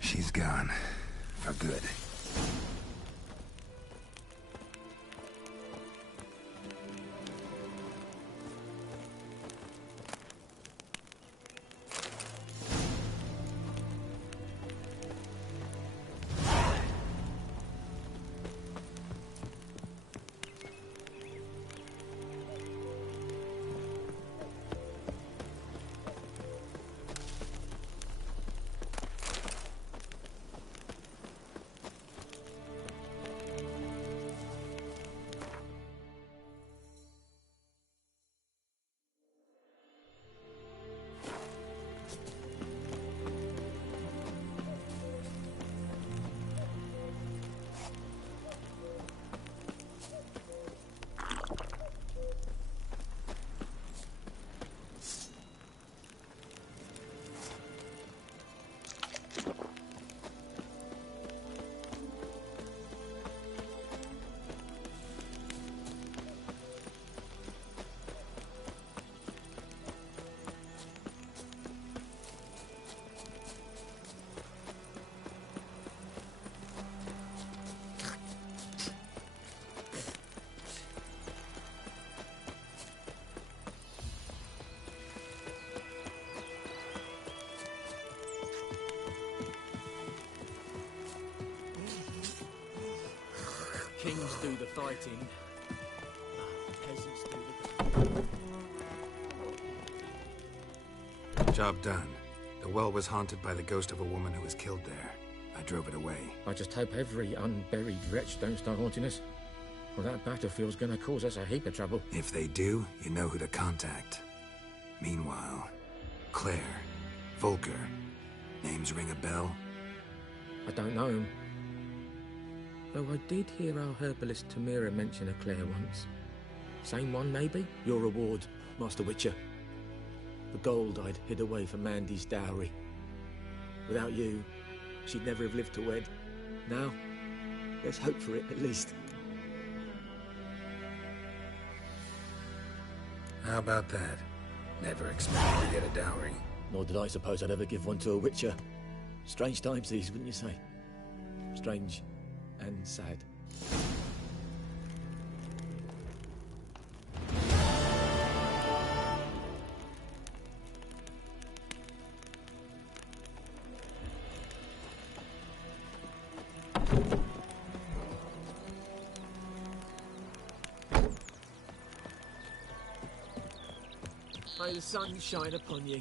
She's gone. For good. Kings do the fighting. Peasants do the... Job done. The well was haunted by the ghost of a woman who was killed there. I drove it away. I just hope every unburied wretch don't start haunting us. Well, that battlefield's gonna cause us a heap of trouble. If they do, you know who to contact. Meanwhile, Claire, Volker. Names ring a bell? I don't know him. Though I did hear our herbalist Tamira mention a Claire once. Same one, maybe? Your reward, Master Witcher. The gold I'd hid away for Mandy's dowry. Without you, she'd never have lived to wed. Now, let's hope for it, at least. How about that? Never expected to get a dowry. Nor did I suppose I'd ever give one to a Witcher. Strange times these, wouldn't you say? Strange and sad. May the sun shine upon you.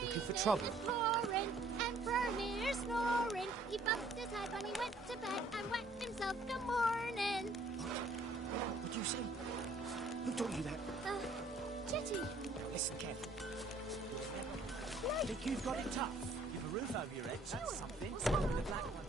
Looking for trouble? It's pouring, Emperor Mir snoring. He bumped his head when he went to bed and wet himself good morning. What do you say? Who told you that? Chitty. Listen carefully. Think you've got it tough? You've a roof over your head, that's something. The black one.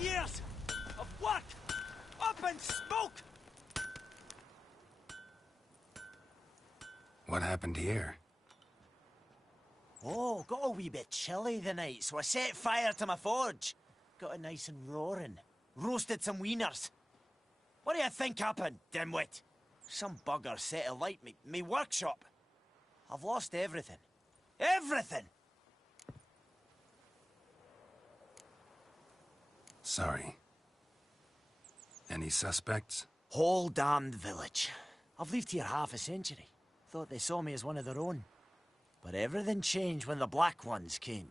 Years of work up in smoke! What happened here? Oh, got a wee bit chilly the night, so I set fire to my forge. Got it nice and roaring. Roasted some wieners. What do you think happened, dimwit? Some bugger set alight me workshop. I've lost everything. Everything! Sorry. Any suspects? Whole damned village. I've lived here half a century. Thought they saw me as one of their own. But everything changed when the Black Ones came.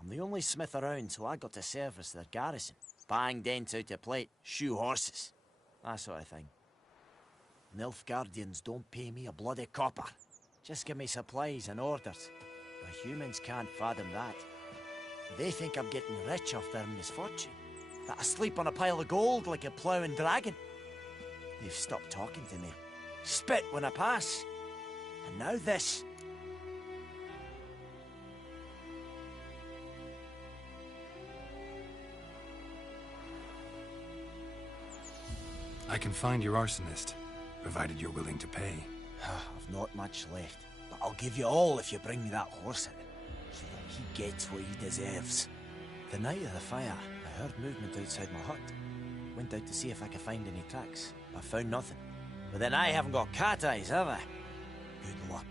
I'm the only smith around, so I got to service their garrison. Bang dents out of plate, shoe horses. That sort of thing. Nilfgaardians don't pay me a bloody copper. Just give me supplies and orders. The humans can't fathom that. They think I'm getting rich off their misfortune. That I sleep on a pile of gold like a ploughing dragon. They've stopped talking to me. Spit when I pass. And now this. I can find your arsonist, provided you're willing to pay. I've not much left, but I'll give you all if you bring me that horse in, so that he gets what he deserves. The night of the fire, I heard movement outside my hut. Went out to see if I could find any tracks, I found nothing. But then I haven't got cat eyes, have I? Good luck.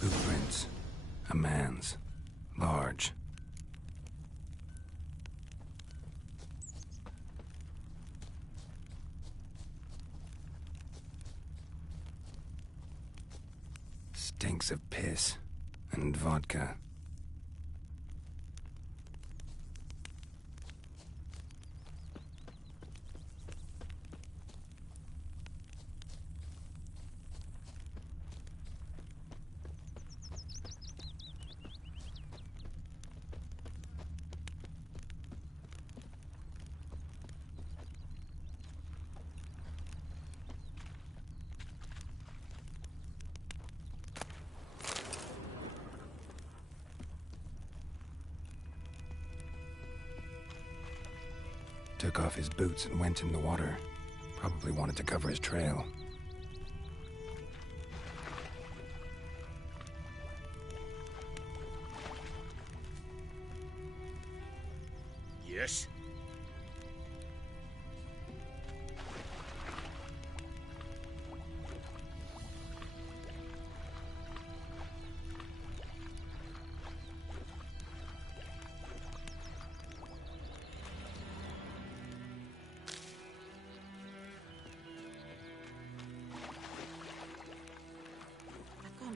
Footprints. A man's. Large. Stinks of piss and vodka. Took off his boots and went in the water. Probably wanted to cover his trail. Yes?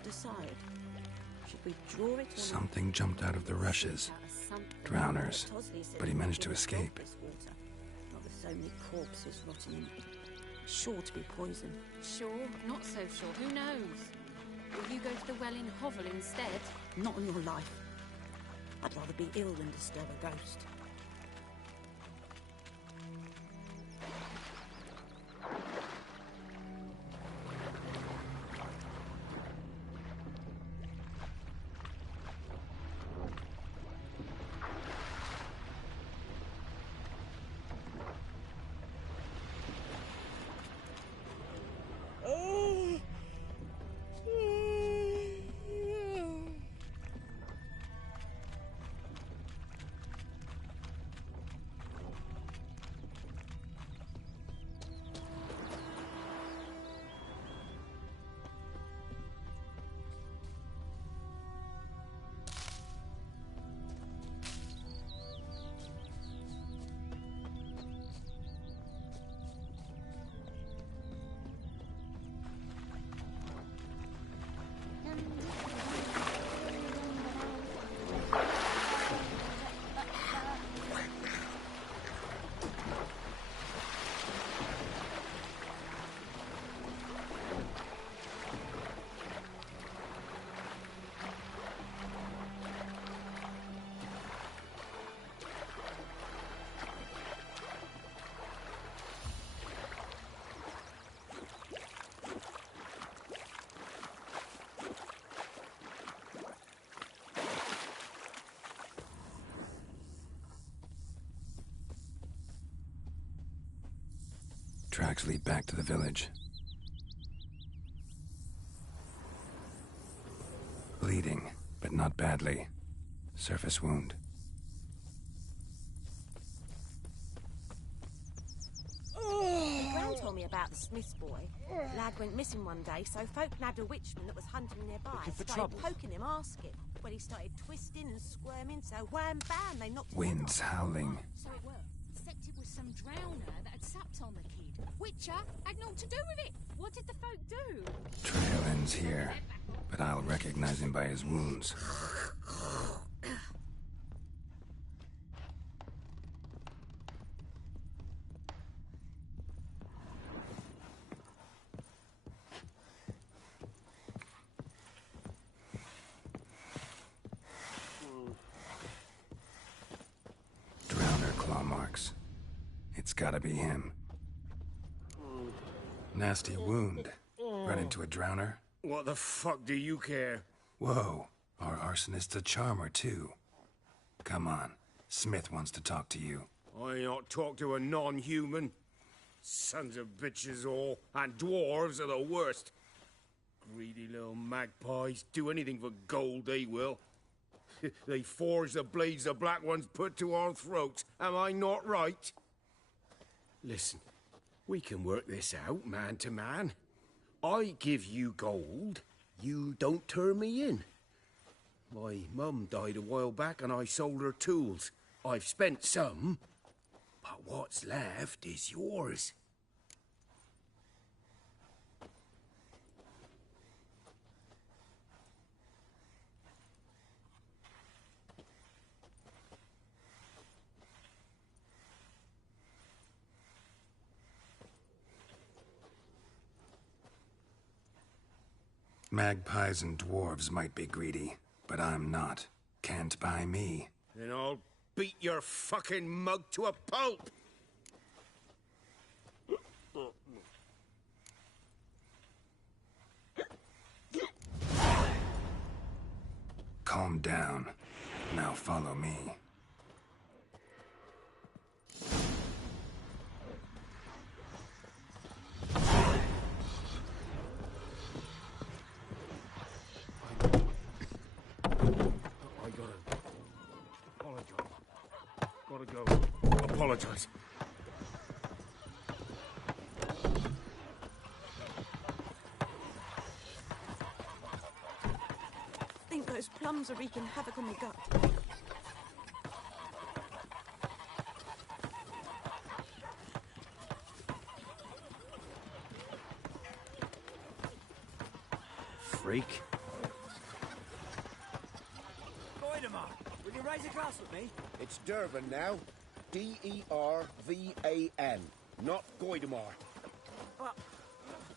Decide. Should we draw it or Something jumped out of the rushes. Drowners. But he managed to escape. not with so many corpses rotting in it? Sure to be poison. Sure, not so sure. Who knows? Will you go to the well in Hovel instead? Not on your life. I'd rather be ill than disturb a ghost. Tracks lead back to the village. Bleeding, but not badly. Surface wound. Gran told me about the Smith's boy. Lad went missing one day, so folk nabbed a witchman that was hunting nearby. Looking for Started trouble? poking him, asking. When he started twisting and squirming, so wham bam, they knocked him Winds howling. So it worked. Except it was some drowner that had supped on the kid. Witcher had naught to do with it. What did the folk do? Trail ends here, but I'll recognize him by his wounds. Drowner claw marks. It's gotta be him. Nasty wound. Run into a drowner? What the fuck do you care? Whoa, our arsonist's a charmer too. Come on, Smith wants to talk to you. I ain't not talk to a non-human. Sons of bitches all, and dwarves are the worst. Greedy little magpies, do anything for gold, they will. They forge the blades the Black Ones put to our throats. Am I not right? Listen, we can work this out, man to man. I give you gold, you don't turn me in. My mum died a while back and I sold her tools. I've spent some, but what's left is yours. Magpies and dwarves might be greedy, but I'm not. Can't buy me. Then I'll beat your fucking mug to a pulp! Calm down. Now follow me. Gotta go. Apologize. think those plums are wreaking havoc on the gut. Freak. Goidemar, will you raise a glass with me? It's Durban now. D-E-R-V-A-N, not Goidemar. Well,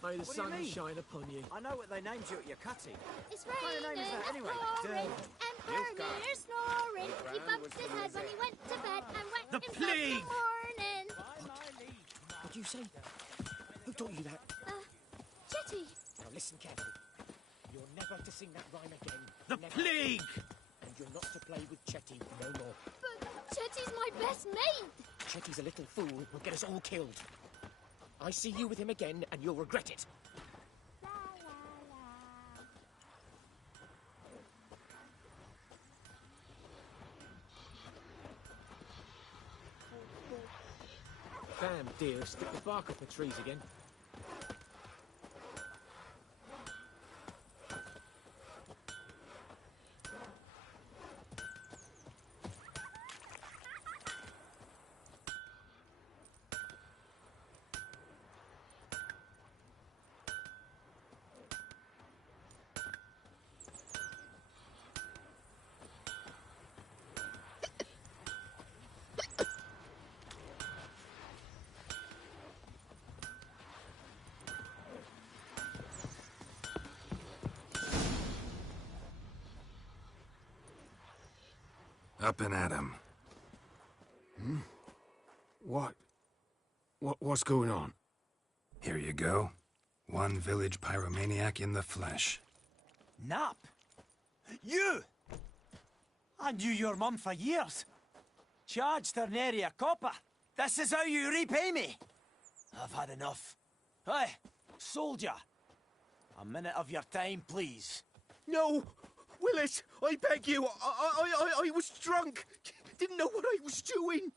May the what do sun you mean? shine upon you. I know what they named you at your cutting. It's What kind of name is that anyway? pouring, and Bernie snoring. He bumped his head when he went to bed and wet The himself plague! in the morning. What'd you say? Who taught you that? Chetty. Now listen carefully. You're never to sing that rhyme again. The Never. plague! And you're not to play with Chetty no more. But Chetty's my best mate. Chetty's a little fool who'll get us all killed. I see you with him again, and you'll regret it. Damn, dear, stick the bark off the trees again. Up and at 'em. What's going on? Here you go. One village pyromaniac in the flesh. Nap? You! I knew your mum for years. Charged her nary a copper. This is how you repay me. I've had enough. Hey, soldier! A minute of your time, please. No! Willis, I beg you, I was drunk. Didn't know what I was doing.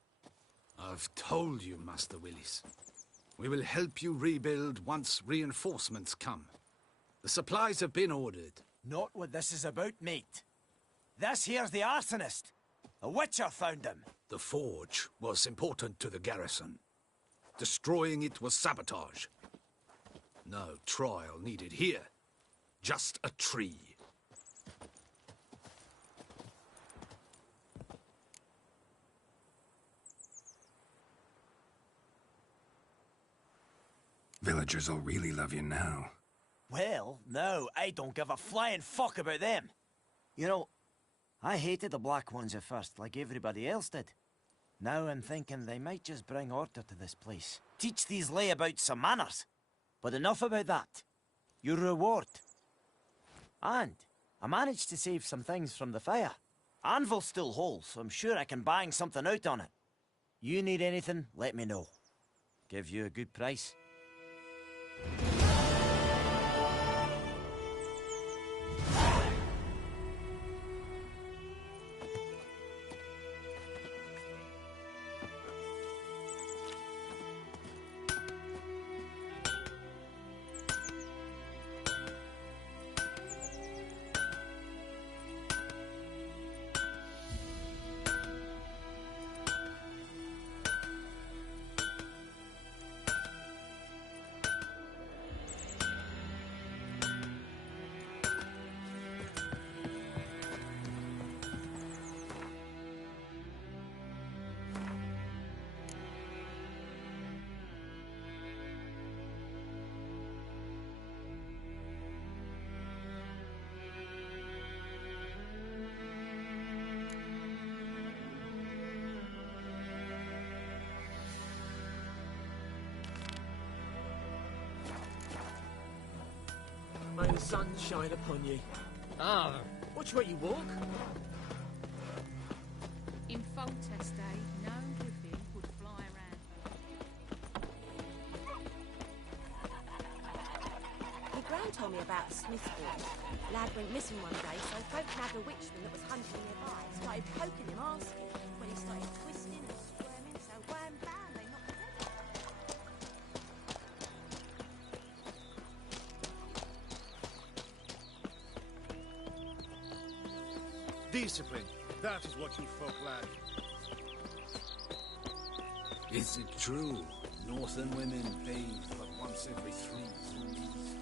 I've told you, Master Willis. We will help you rebuild once reinforcements come. The supplies have been ordered. Not what this is about, mate. This here's the arsonist. A witcher found him. The forge was important to the garrison. Destroying it was sabotage. No trial needed here. Just a tree. Villagers will really love you now. Well, no, I don't give a flying fuck about them. You know, I hated the Black Ones at first, like everybody else did. Now I'm thinking they might just bring order to this place. Teach these layabouts some manners. But enough about that. Your reward. And I managed to save some things from the fire. Anvil's still whole, so I'm sure I can bang something out on it. You need anything, let me know. Give you a good price. May the sun shine upon ye. Ah, which way you walk? In Foltest Day, no griffin would fly around. Your gran told me about a smith's boy. Lad went missing one day, so folk nabbed a witchman that was hunting nearby. Started poking him, asking. When he started twisting and squirming, so wham bam, they knocked his head off. Discipline. That is what you folk lack. Is it true? Northern women bathe but once every 3 moons.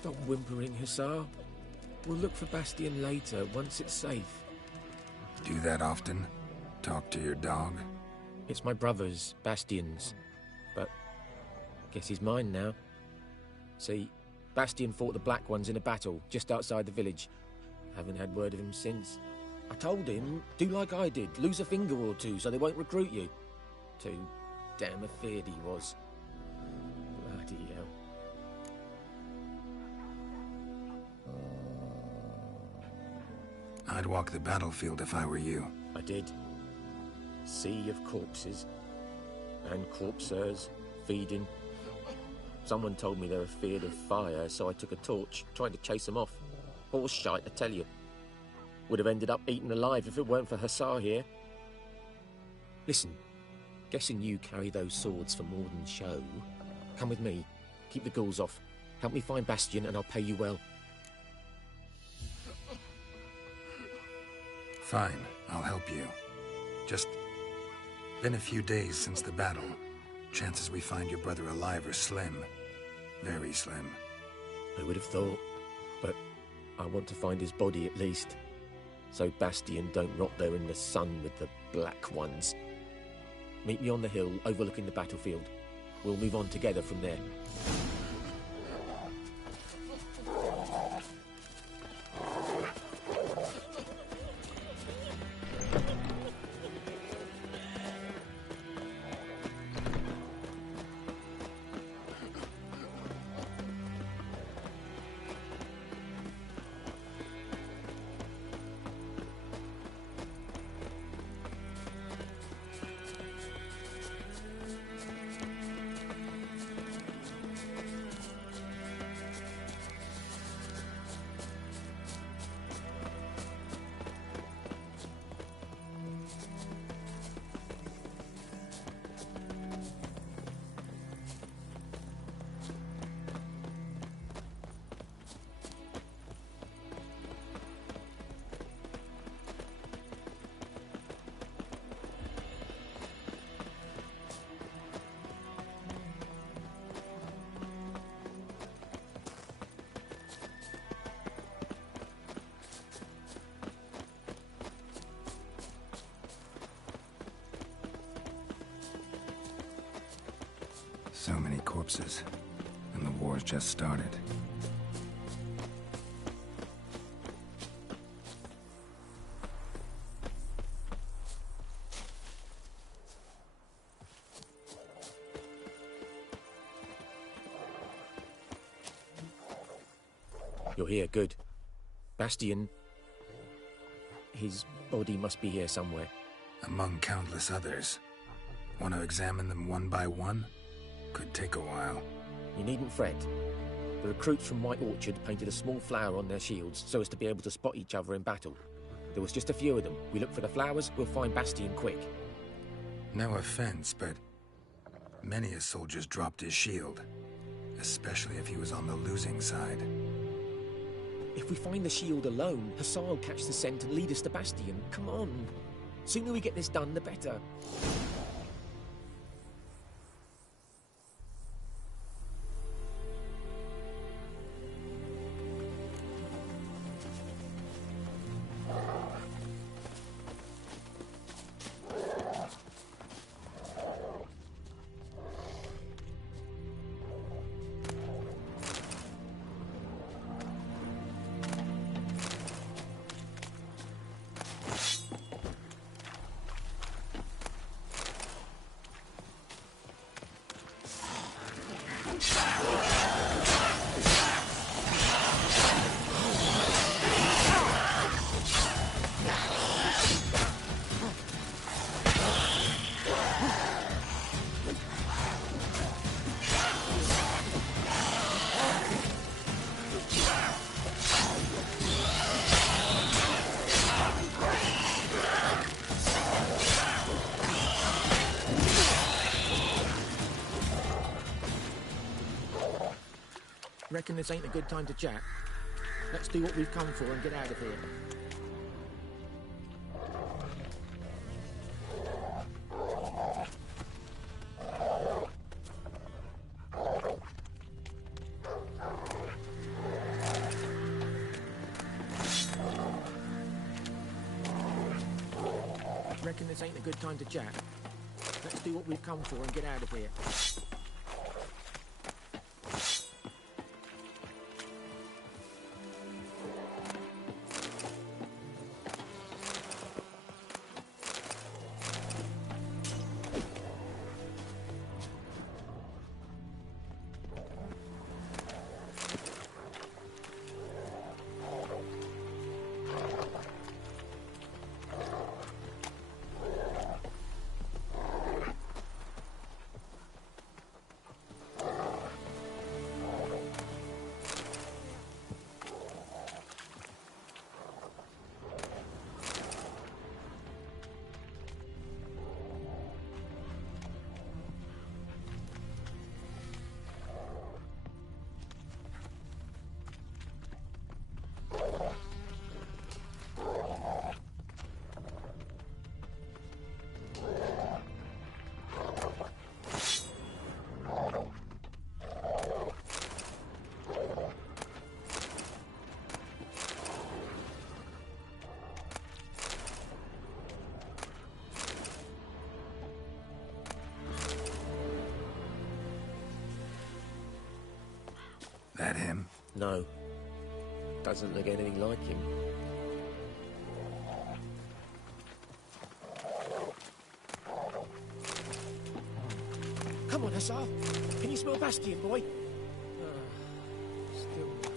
Stop whimpering, Hussar. We'll look for Bastion later, once it's safe. Do that often? Talk to your dog? It's my brother's, Bastion's. But guess he's mine now. See, Bastion fought the Black Ones in a battle just outside the village. Haven't had word of him since. I told him, do like I did, lose a finger or two so they won't recruit you. Too damn afeard he was. Bloody hell. I'd walk the battlefield if I were you. I did. Sea of corpses. And corpsers, feeding. Someone told me they were feared of fire, so I took a torch, trying to chase them off. Horse shite, I tell you. Would have ended up eaten alive if it weren't for Hussar here. Listen, guessing you carry those swords for more than show. Come with me. Keep the ghouls off. Help me find Bastion and I'll pay you well. Fine, I'll help you. Just been a few days since the battle. Chances we find your brother alive are slim. Very slim. I would have thought, but I want to find his body at least. So Bastion don't rot there in the sun with the Black Ones. Meet me on the hill overlooking the battlefield. We'll move on together from there. So many corpses, and the war's just started. You're here, good. Bastion... his body must be here somewhere. Among countless others. Want to examine them one by one? Could take a while. You needn't fret. The recruits from White Orchard painted a small flower on their shields so as to be able to spot each other in battle. There was just a few of them. We look for the flowers, we'll find Bastion quick. No offense, but many a soldier's dropped his shield. Especially if he was on the losing side. If we find the shield alone, Hussar will catch the scent and lead us to Bastion. Come on. Sooner we get this done, the better. Reckon this ain't a good time to chat? Let's do what we've come for and get out of here. Reckon this ain't a good time to chat? Let's do what we've come for and get out of here. That him? No. Doesn't look anything like him. Come on, Hussar. Can you smell Bastion, boy? Still nothing.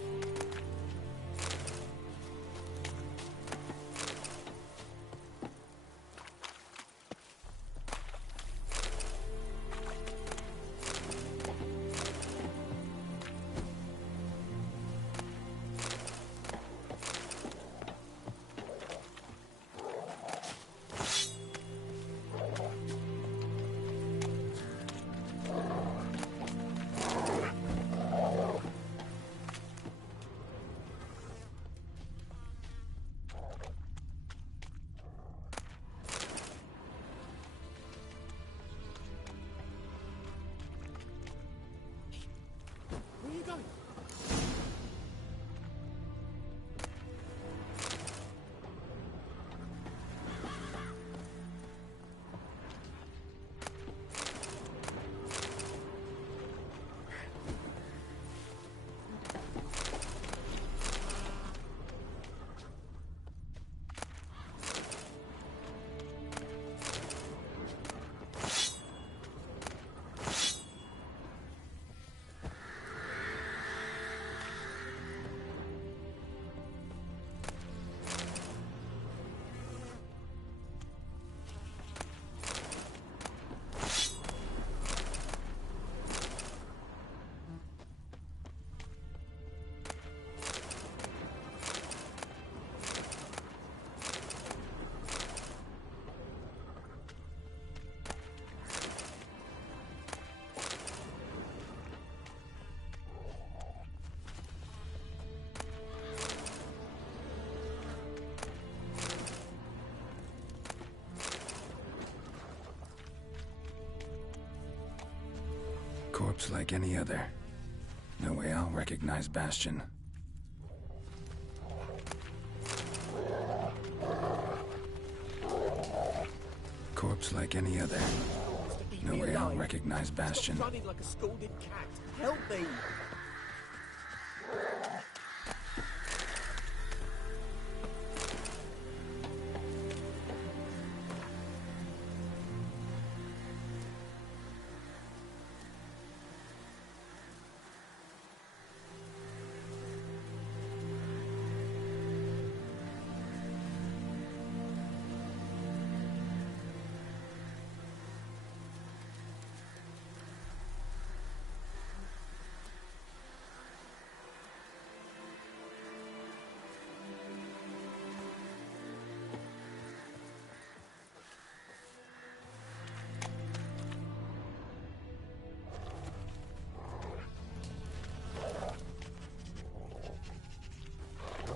Where are you going? Corpse like any other. No way I'll recognize Bastion. Corpse like any other. No way I'll recognize Bastion. Stop running like a scalded cat. Help me!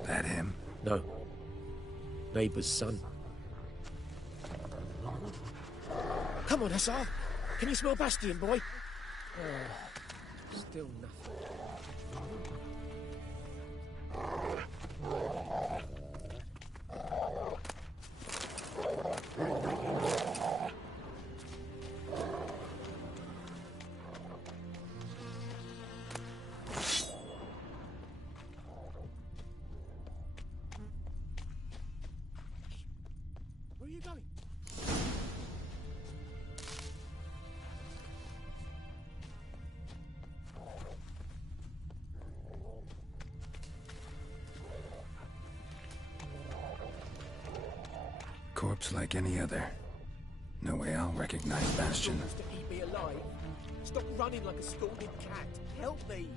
That him? No. Neighbour's son. Come on, Hussar. Can you smell Bastion, boy? Still nothing. Where are you going? Corpse like any other. No way I'll recognize Bastion. To eat me alive. Stop running like a scalded cat. Help me.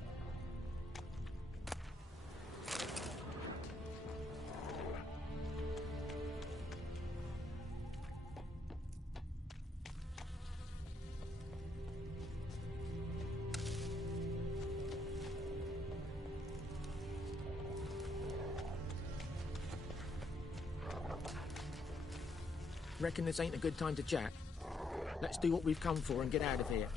Reckon this ain't a good time to chat? Let's do what we've come for and get out of here.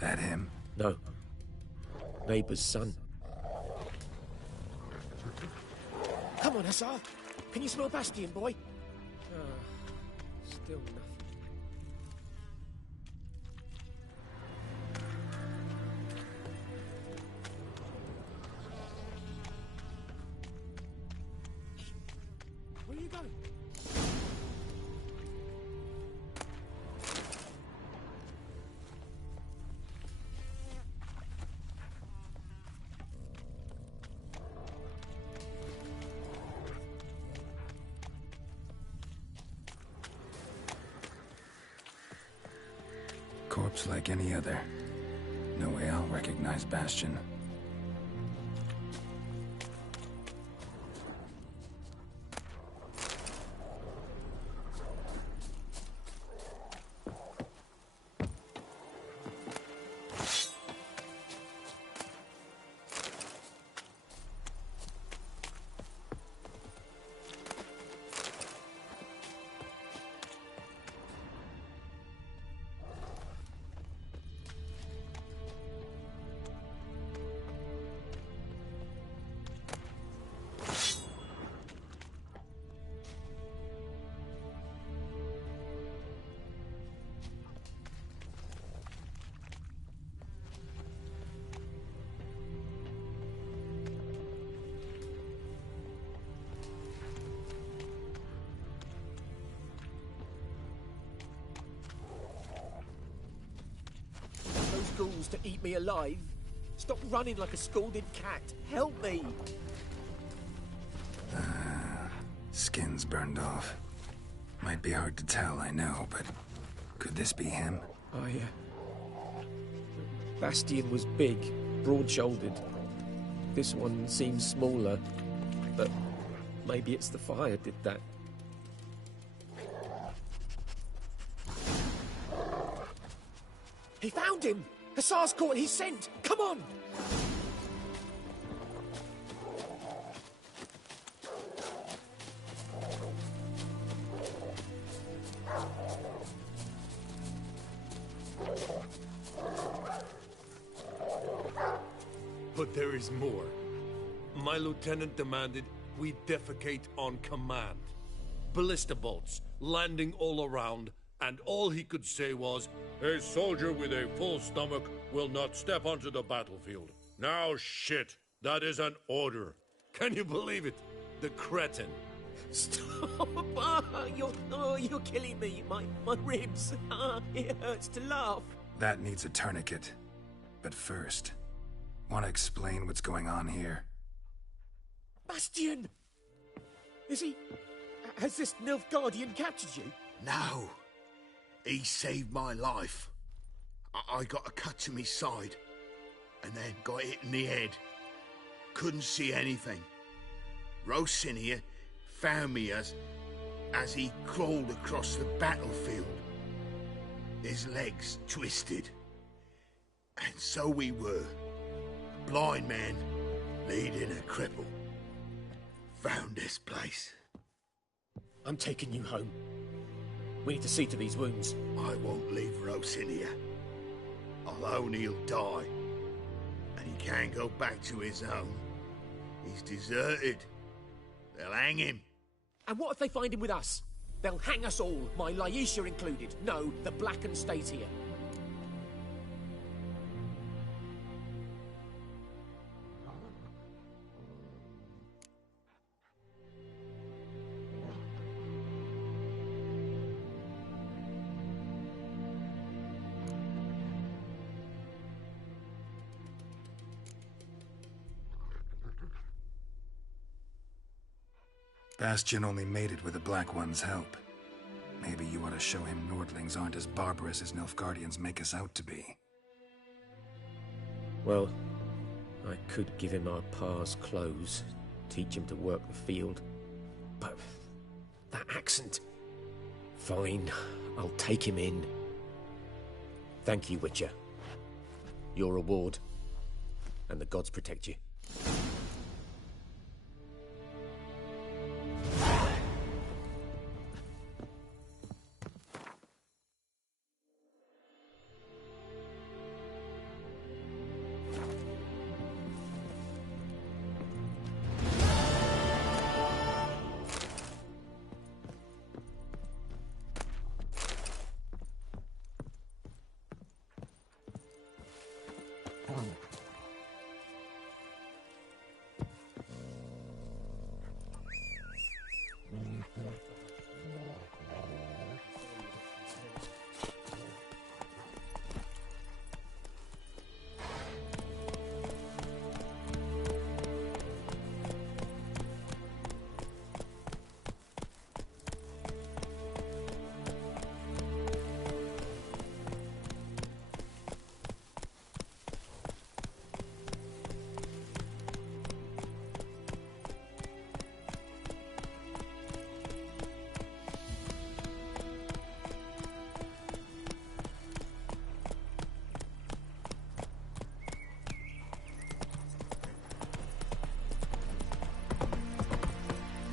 That him? No. Neighbour's son. Come on, Hussar. Can you smell Bastion, boy? Still nothing. Where are you going? Corpse like any other. No way I'll recognize Bastion. Ghouls to eat me alive. Stop running like a scalded cat. Help me. Skin's burned off. Might be hard to tell, I know, but could this be him? Bastion was big, broad-shouldered. This one seems smaller, but maybe it's the fire did that. He found him! Hussar's caught his scent! Come on! But there is more. My lieutenant demanded we defecate on command. Ballista bolts, landing all around, and all he could say was, "A soldier with a full stomach will not step onto the battlefield." Now shit, that is an order. Can you believe it? The cretin. Stop! You're killing me. My ribs. It hurts to laugh. That needs a tourniquet. But first, want to explain what's going on here? Bastion! Is he... Has this Nilfgaardian captured you? No. He saved my life. I got a cut to my side, and then got hit in the head. Couldn't see anything. Rosinia found me as he crawled across the battlefield. His legs twisted. And so we were. A blind man leading a cripple. Found this place. I'm taking you home. We need to see to these wounds. I won't leave Rosinia. Alone he'll die. And he can't go back to his own. He's deserted. They'll hang him. And what if they find him with us? They'll hang us all, my Laisha included. No, the Blacken stays here. Bastion only made it with the Black One's help. Maybe you ought to show him Nordlings aren't as barbarous as Nilfgaardians make us out to be. Well, I could give him our pa's clothes, teach him to work the field. But that accent... Fine, I'll take him in. Thank you, Witcher. Your reward. And the gods protect you.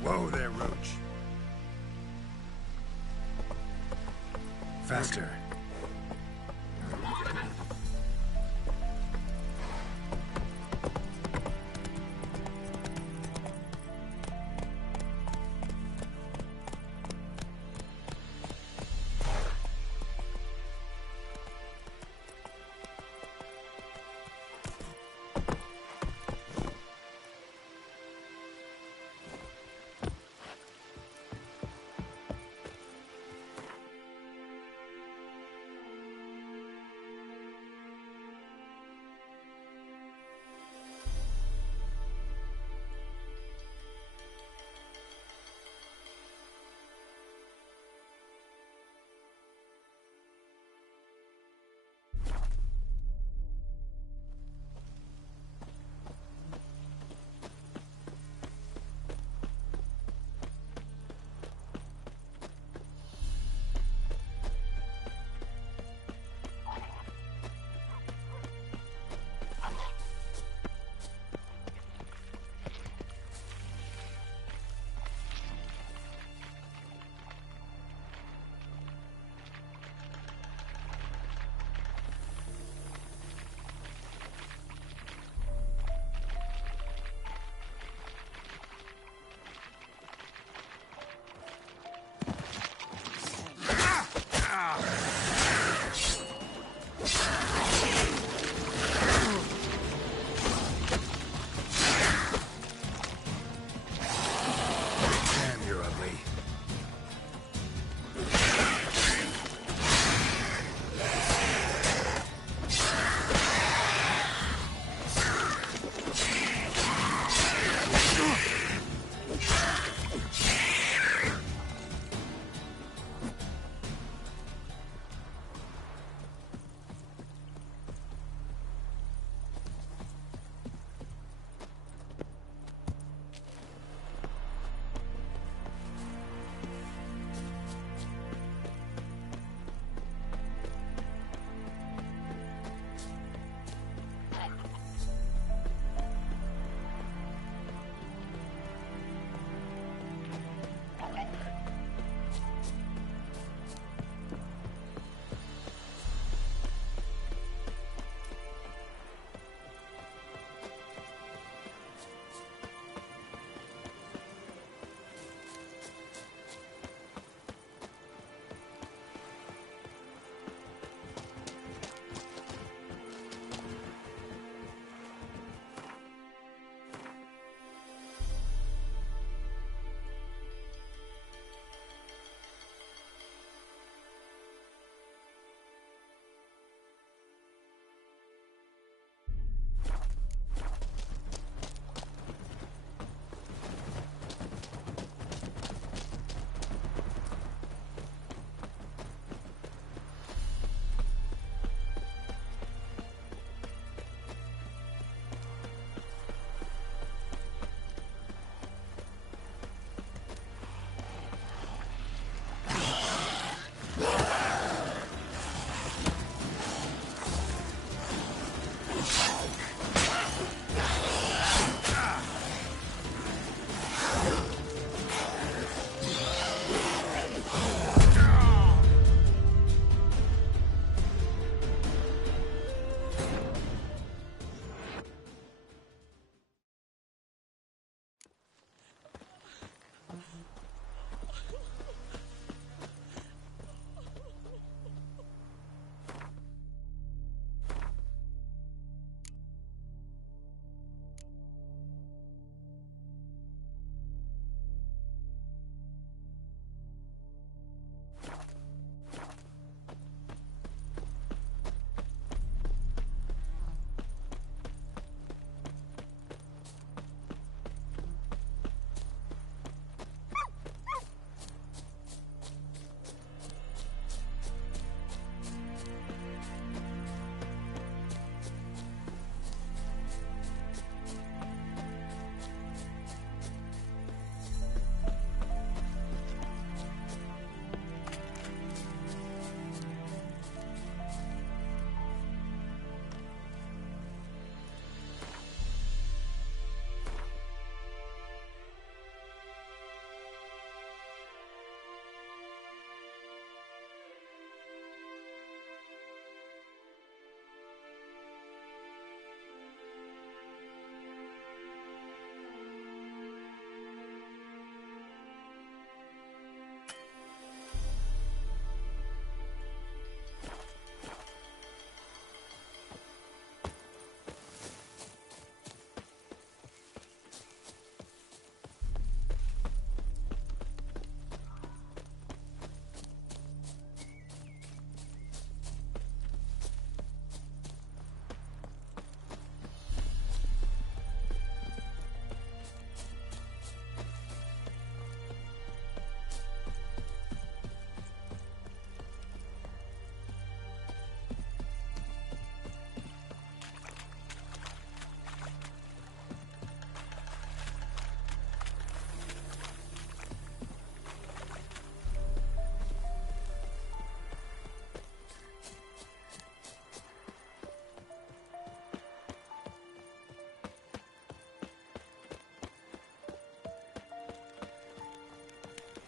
Whoa there, Roach. Faster.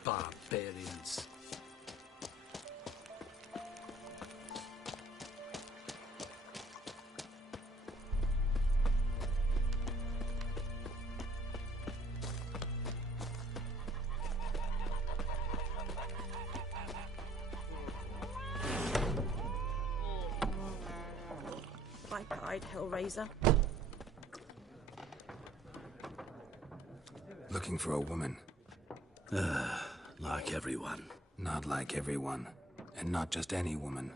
Barbarians. Bright-eyed Hellraiser. Looking for a woman. Like everyone. Not like everyone. And not just any woman.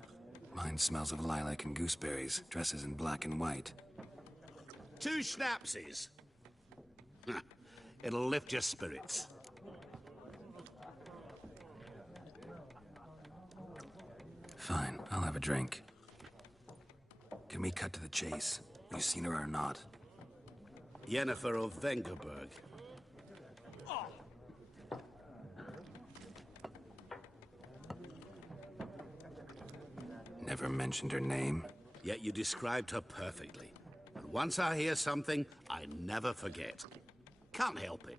Mine smells of lilac and gooseberries, dresses in black and white. 2 schnapsies. It'll lift your spirits. Fine, I'll have a drink. Can we cut to the chase? You seen her or not? Yennefer of Vengerberg. Never mentioned her name. Yet you described her perfectly. And once I hear something, I never forget. Can't help it.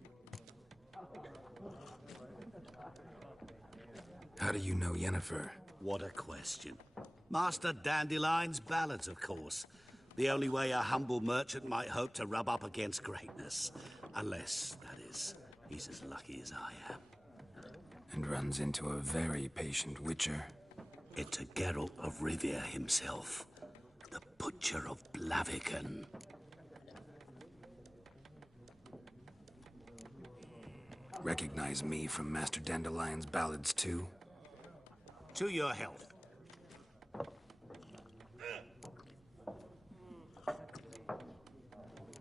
How do you know Yennefer? What a question. Master Dandelion's ballads, of course. The only way a humble merchant might hope to rub up against greatness. Unless, that is, he's as lucky as I am. And runs into a very patient witcher. It's a Geralt of Rivia himself. The Butcher of Blaviken. Recognize me from Master Dandelion's ballads too? To your health.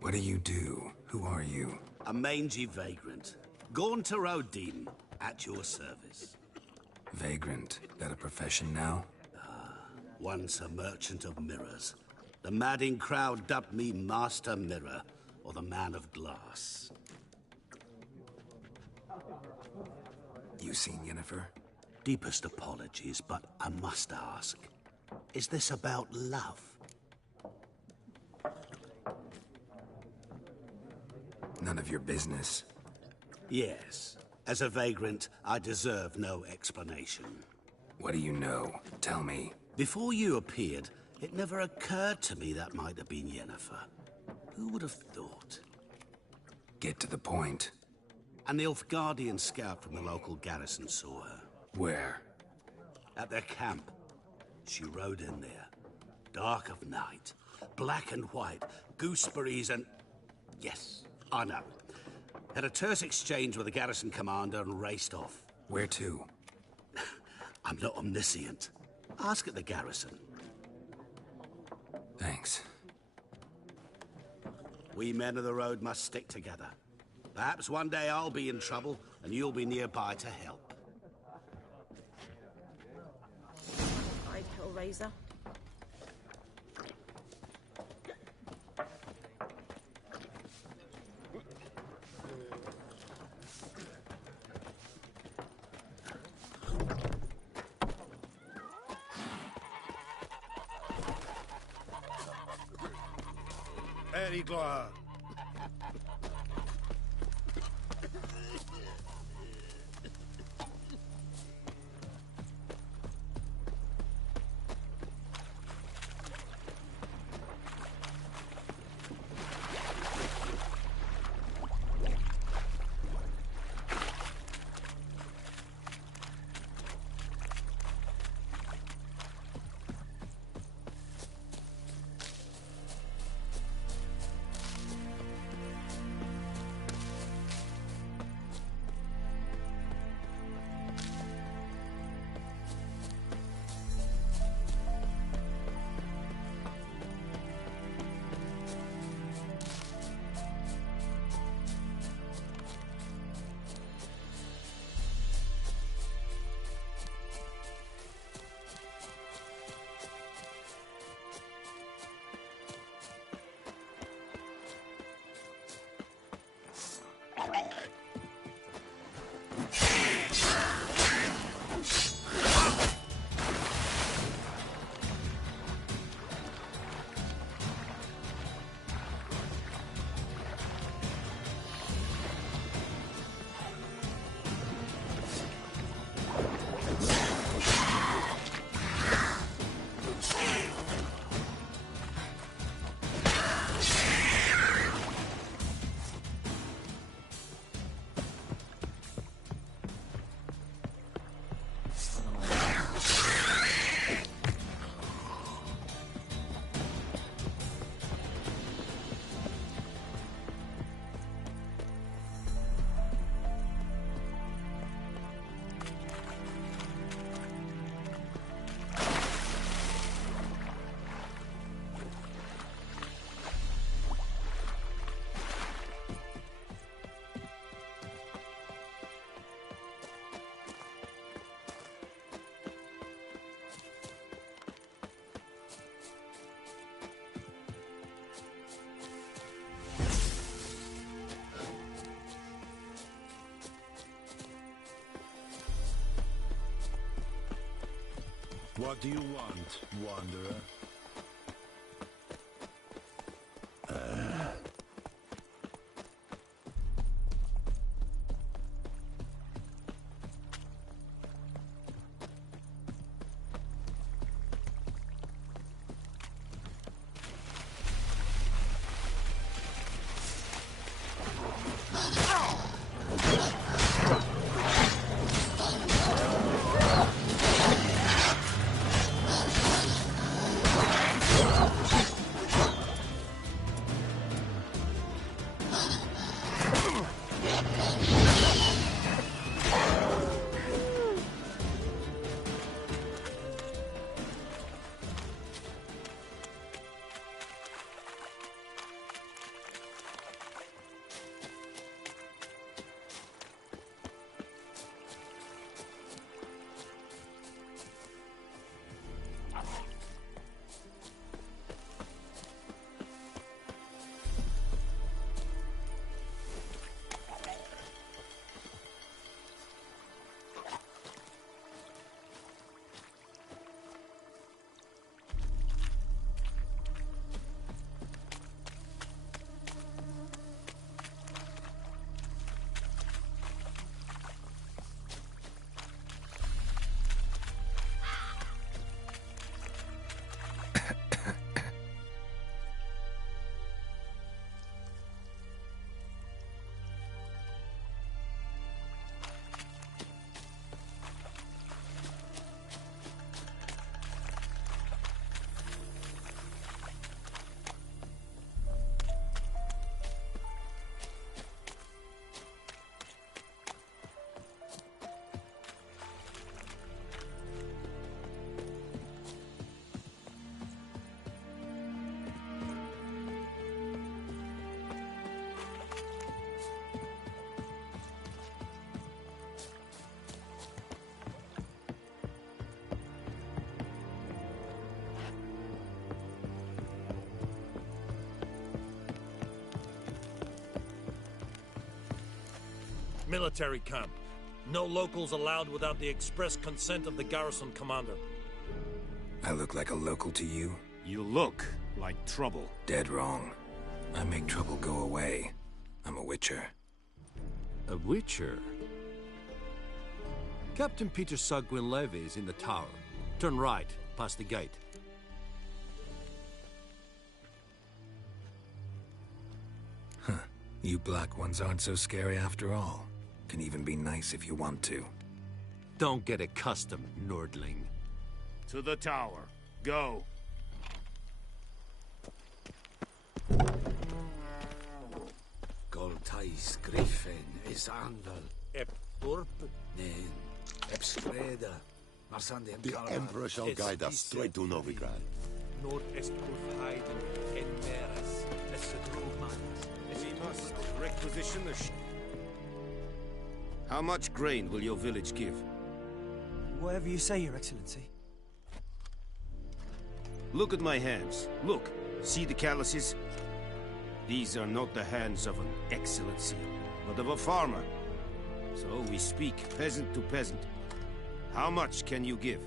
What do you do? Who are you? A mangy vagrant. Gaunter Odin, at your service. Vagrant. That a profession now? Once a merchant of mirrors. The madding crowd dubbed me Master Mirror, or the Man of Glass. You seen Yennefer? Deepest apologies, but I must ask. Is this about love? None of your business. Yes. As a vagrant, I deserve no explanation. What do you know? Tell me. Before you appeared, it never occurred to me that might have been Yennefer. Who would have thought? Get to the point. An Nilfgaardian scout from the local garrison saw her. Where? At their camp. She rode in there. Dark of night. Black and white. Gooseberries and... Yes, I know. Had a terse exchange with the garrison commander and raced off. Where to? I'm not omniscient. Ask at the garrison. Thanks. We men of the road must stick together. Perhaps one day I'll be in trouble and you'll be nearby to help. I'd Hellraiser. Erigla. What do you want, wanderer? Military camp. No locals allowed without the express consent of the garrison commander. I look like a local to you? You look like trouble. Dead wrong. I make trouble go away. I'm a witcher. A witcher? Captain Peter Saar Gwynleve is in the tower. Turn right, past the gate. Huh. You black ones aren't so scary after all. Can even be nice if you want to. Don't get accustomed, Nordling. To the tower. Go. Goltais Griffin is Andal. Ep Turp? Nen. Ep Skreda. Marsande The Emperor shall guide us straight to Novigrad. Nord est Heiden en Meres. We must requisition the How much grain will your village give? Whatever you say, Your Excellency. Look at my hands. Look. See the calluses? These are not the hands of an excellency, but of a farmer. So we speak peasant to peasant. How much can you give?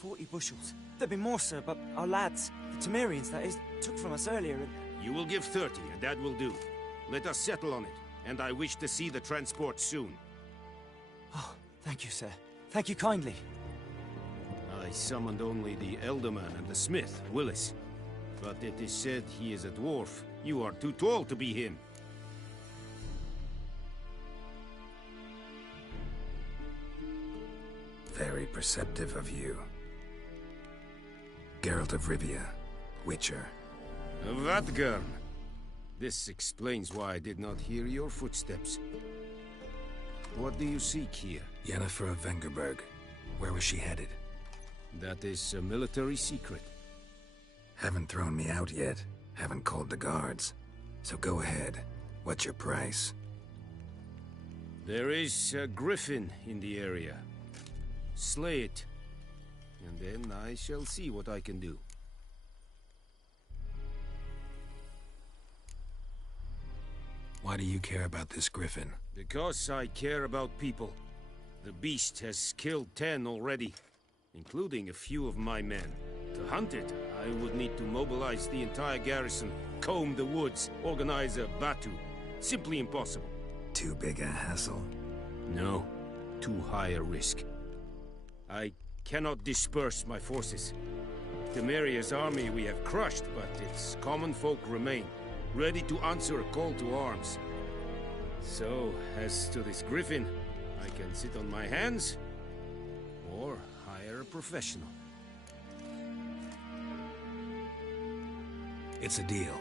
40 bushels. There'd be more, sir, but our lads, the Temerians, that is, took from us earlier and... You will give 30, and that will do. Let us settle on it, and I wish to see the transport soon. Oh, thank you, sir. Thank you kindly. I summoned only the Elderman and the smith, Willis. But it is said he is a dwarf. You are too tall to be him. Very perceptive of you. Geralt of Rivia, Witcher. Vatgern! This explains why I did not hear your footsteps. What do you seek here? Yennefer of Vengerberg. Where was she headed? That is a military secret. Haven't thrown me out yet. Haven't called the guards. So go ahead. What's your price? There is a griffin in the area. Slay it. And then I shall see what I can do. Why do you care about this griffin? Because I care about people. The beast has killed 10 already. including a few of my men. To hunt it, I would need to mobilize the entire garrison, comb the woods, organize a batu. Simply impossible. Too big a hassle? No, too high a risk. I cannot disperse my forces. Temeria's army we have crushed, but its common folk remain, ready to answer a call to arms. So, as to this griffin, I can sit on my hands, or hire a professional. It's a deal.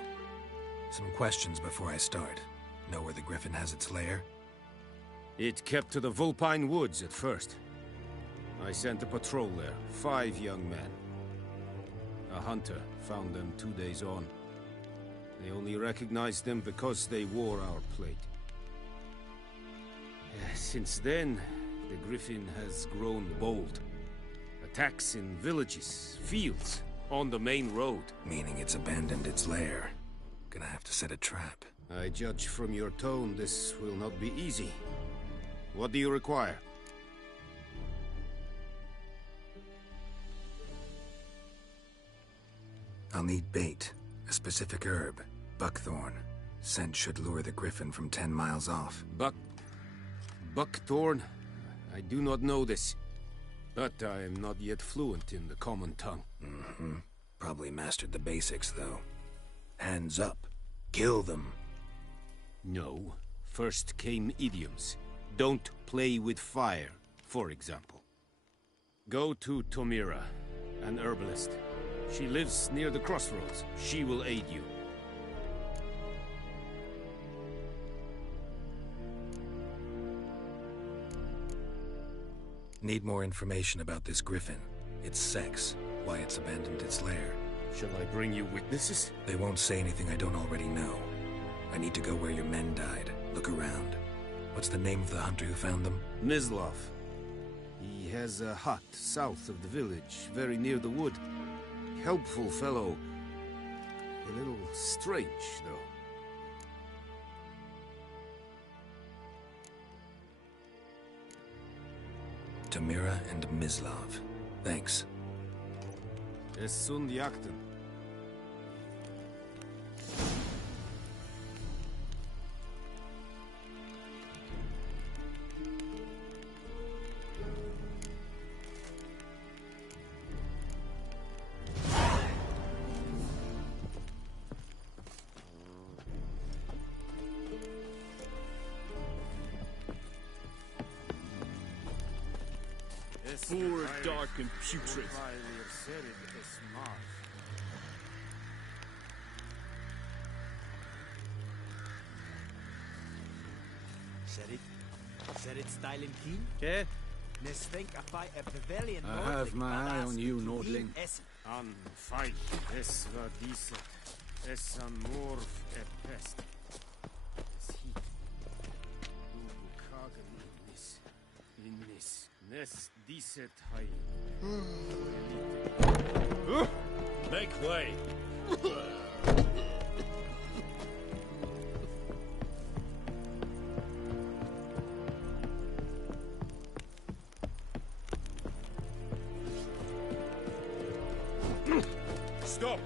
Some questions before I start. Know where the griffin has its lair? It kept to the Vulpine Woods at first. I sent a patrol there, 5 young men. A hunter found them 2 days on. They only recognized them because they wore our plate. Since then, the griffin has grown bold. Attacks in villages, fields, on the main road. Meaning it's abandoned its lair. Gonna have to set a trap. I judge from your tone this will not be easy. What do you require? I'll need bait, a specific herb, buckthorn. Scent should lure the griffin from 10 miles off. Buckthorn? I do not know this. But I am not yet fluent in the common tongue. Mm-hmm. Probably mastered the basics, though. Hands up. Kill them. No. First came idioms. Don't play with fire, for example. Go to Tomira, an herbalist. She lives near the crossroads. She will aid you. Need more information about this griffin. Its sex, why it's abandoned its lair. Shall I bring you witnesses? They won't say anything I don't already know. I need to go where your men died. Look around. What's the name of the hunter who found them? Mislav. He has a hut south of the village, very near the wood. Helpful fellow. A little strange, though. Tomira and Mislav. Thanks. Es sunt jakten. Poor, dark, and putrid. Said it style and keen? Okay. Nes think I fight a pavilion. I have my eye on you, Nordling. An fight, es war diese. Es an morf pest. Es hit. Kagen in nis. Nes diset hai. Make way. Stop!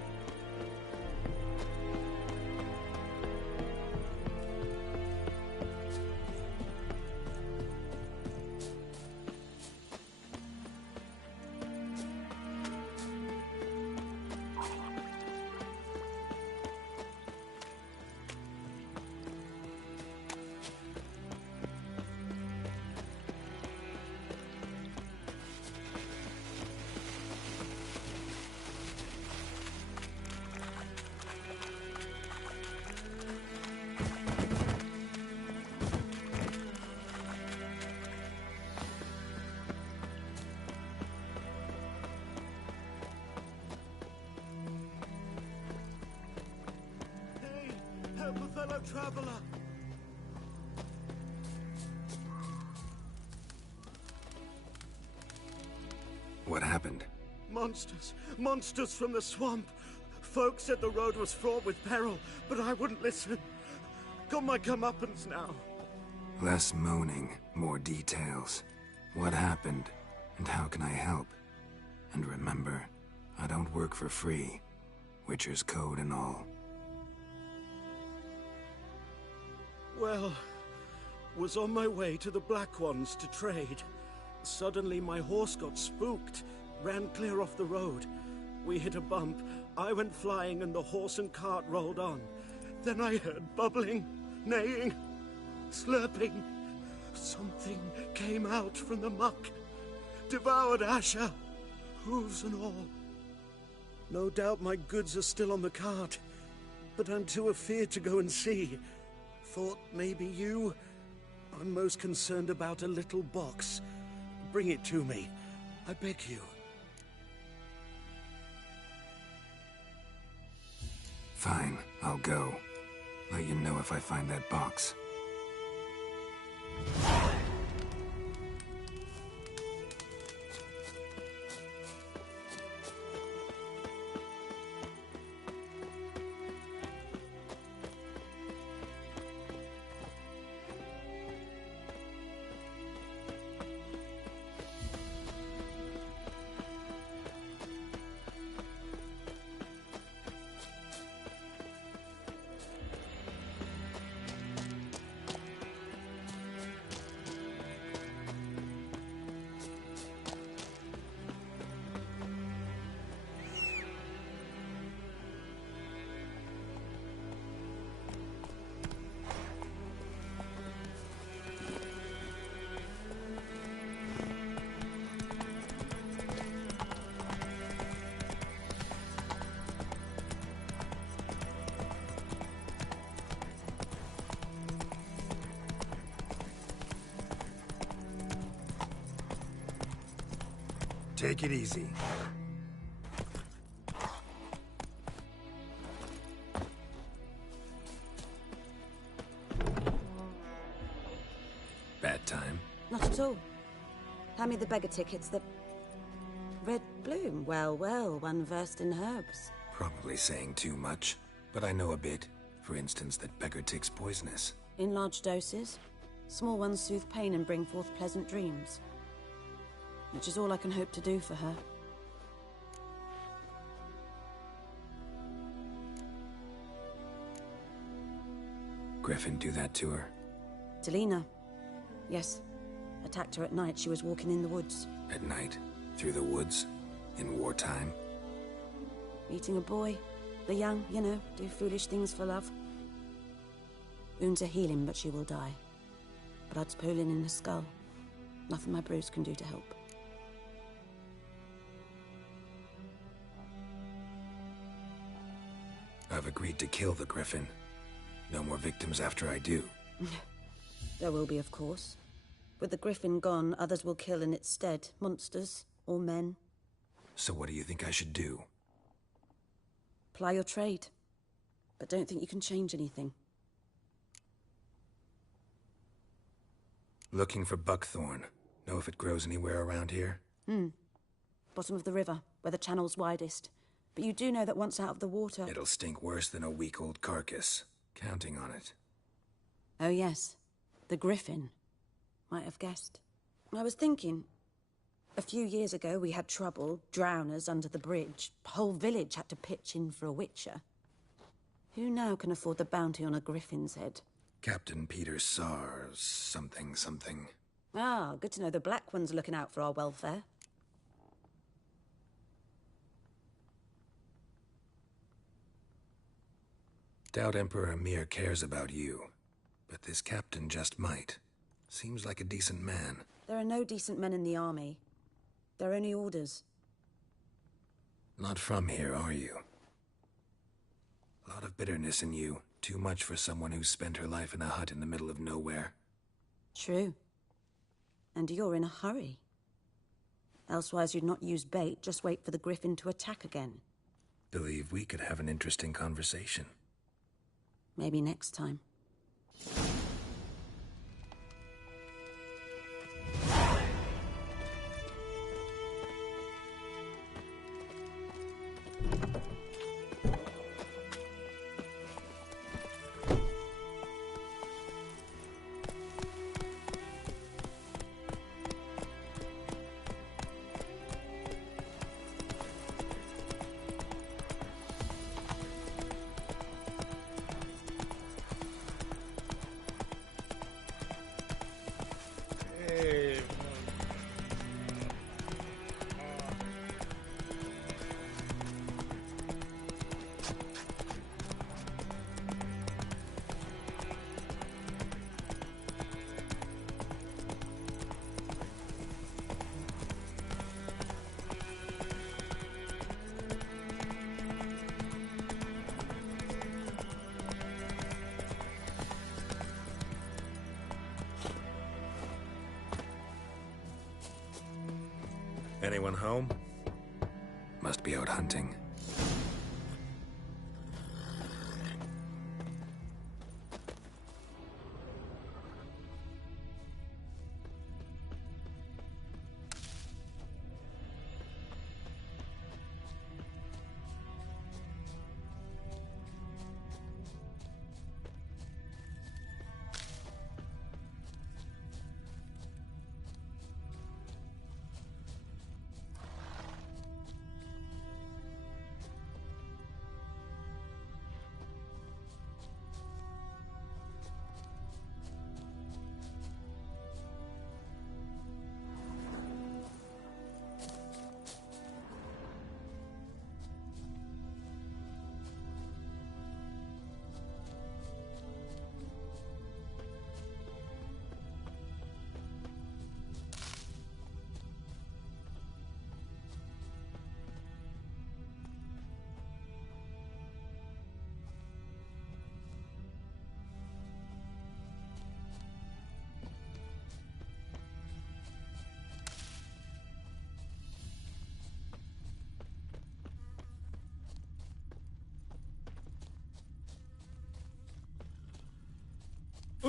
Help a fellow traveler! What happened? Monsters! Monsters from the swamp! Folk said the road was fraught with peril, but I wouldn't listen. Got my comeuppance now. Less moaning, more details. What happened, and how can I help? And remember, I don't work for free. Witcher's code and all. Well, was on my way to the Black Ones to trade. Suddenly my horse got spooked, ran clear off the road. We hit a bump, I went flying and the horse and cart rolled on. Then I heard bubbling, neighing, slurping. Something came out from the muck, devoured Asher, hooves and all. No doubt my goods are still on the cart, but I'm too afeard to go and see. Thought maybe you... I'm most concerned about a little box. Bring it to me, I beg you. Fine, I'll go. Let you know if I find that box. Take it easy. Bad time? Not at all. Hand me the beggar tickets, the... Red Bloom. Well, well, one versed in herbs. Probably saying too much, but I know a bit. For instance, that beggar tick's poisonous. In large doses. Small ones soothe pain and bring forth pleasant dreams. Which is all I can hope to do for her. Griffin do that to her? Delina. Yes. Attacked her at night. She was walking in the woods. At night? Through the woods? In wartime? Meeting a boy. The young, you know, do foolish things for love. Wounds are healing, but she will die. Blood's pooling in her skull. Nothing my brews can do to help. I've agreed to kill the Griffin. No more victims after I do. There will be, of course. With the Griffin gone, others will kill in its stead. Monsters or men. So what do you think I should do? Ply your trade. But don't think you can change anything. Looking for buckthorn. Know if it grows anywhere around here? Bottom of the river, where the channel's widest. But you do know that once out of the water... It'll stink worse than a week-old carcass. Counting on it. Oh, yes. The Griffin. Might have guessed. I was thinking... A few years ago, we had trouble, drowners under the bridge. Whole village had to pitch in for a witcher. Who now can afford the bounty on a Griffin's head? Captain Peter Sars... something. Ah, good to know the Black One's looking out for our welfare. Doubt Emperor Emhyr cares about you. But this captain just might. Seems like a decent man. There are no decent men in the army. They're only orders. Not from here, are you? A lot of bitterness in you. Too much for someone who's spent her life in a hut in the middle of nowhere. True. And you're in a hurry. Elsewise you'd not use bait, just wait for the Griffin to attack again. Believe we could have an interesting conversation. Maybe next time. Anyone home? Must be out hunting.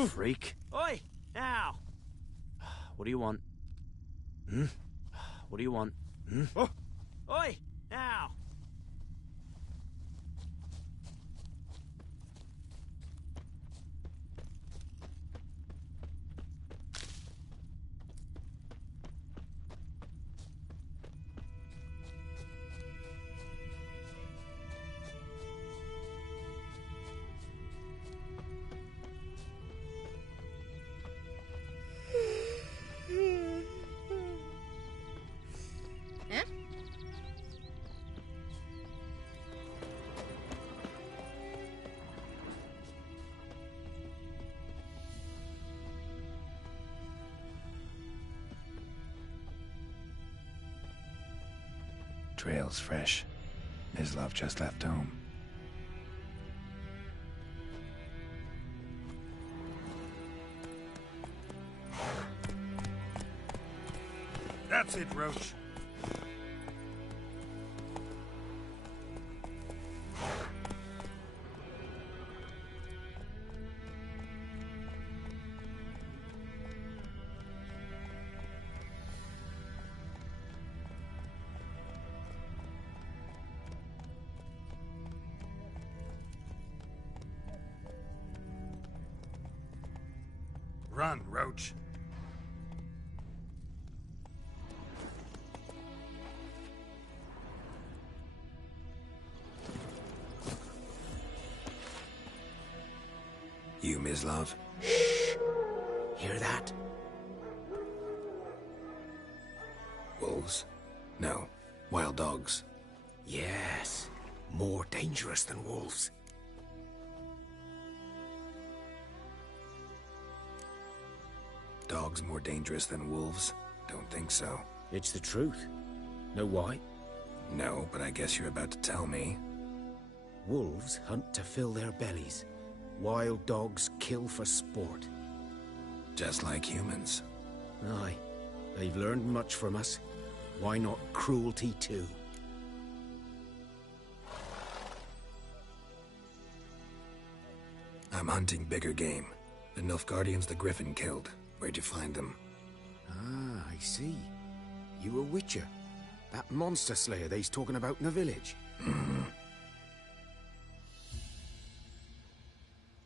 Freak. Oi! Now! What do you want? Hmm? What do you want? Hmm? Oh. Oi! Now! Huh? Trail's fresh. Mislav just left home. That's it, Roach. Run, Roach. You, Mislav? Hear that? Wolves? No. Wild dogs. Yes. More dangerous than wolves. Dogs more dangerous than wolves? Don't think so. It's the truth. Know why? No, but I guess you're about to tell me. Wolves hunt to fill their bellies. Wild dogs kill for sport. Just like humans. Aye. They've learned much from us. Why not cruelty too? I'm hunting bigger game. The Nilfgaardians the Griffin killed. Where'd you find them? Ah, I see. You a witcher. That monster slayer they's talking about in the village. Mm-hmm.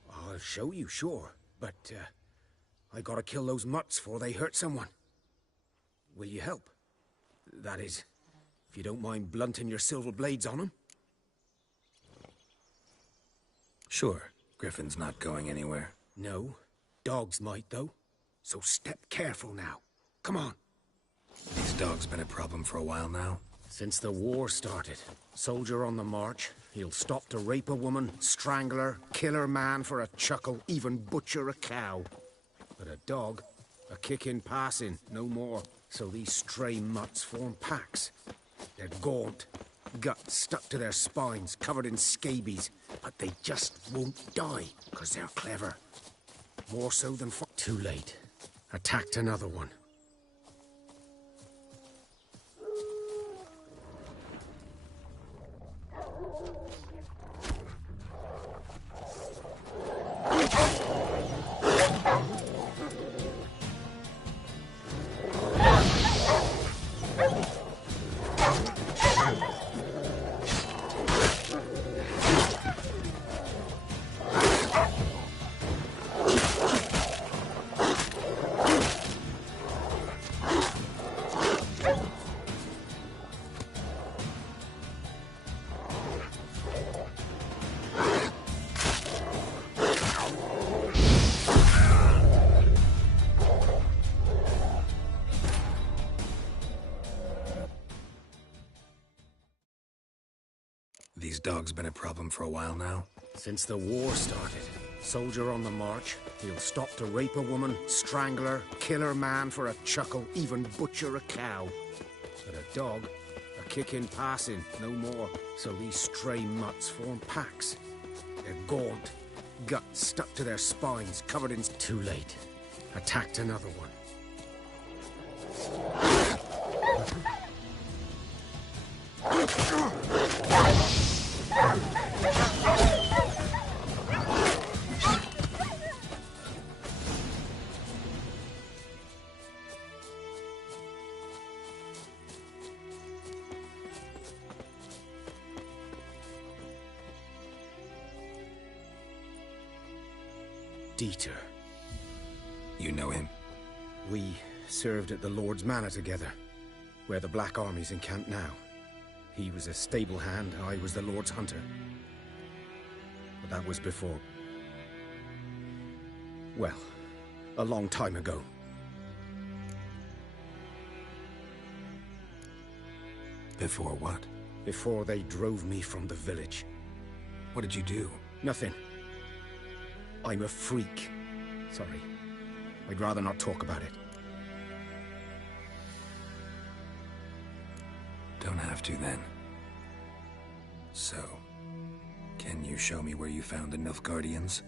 I'll show you, sure. But, I gotta kill those mutts before they hurt someone. Will you help? That is, if you don't mind blunting your silver blades on them. Sure. Griffin's not going anywhere. No. Dogs might, though. So step careful now. Come on. These dogs been a problem for a while now? Since the war started. Soldier on the march. He'll stop to rape a woman, strangle her, kill her man for a chuckle, even butcher a cow. But a dog, a kick in passing, no more. So these stray mutts form packs. They're gaunt, guts stuck to their spines, covered in scabies. But they just won't die, because they're clever. More so than Too late. Attacked another one. dog's been a problem for a while now? Since the war started. Soldier on the march. He'll stop to rape a woman, strangle her, kill her man for a chuckle, even butcher a cow. But a dog, a kick in passing, no more. So these stray mutts form packs. They're gaunt, guts stuck to their spines, covered in... Too late. Attacked another one. Dieter. You know him? We served at the Lord's Manor together, where the Black Army's encamped now. He was a stable hand, I was the Lord's hunter. But that was before... well, a long time ago. Before what? Before they drove me from the village. What did you do? Nothing. I'm a freak. Sorry. I'd rather not talk about it. Don't have to, then. So, can you show me where you found the Nilfgaardians?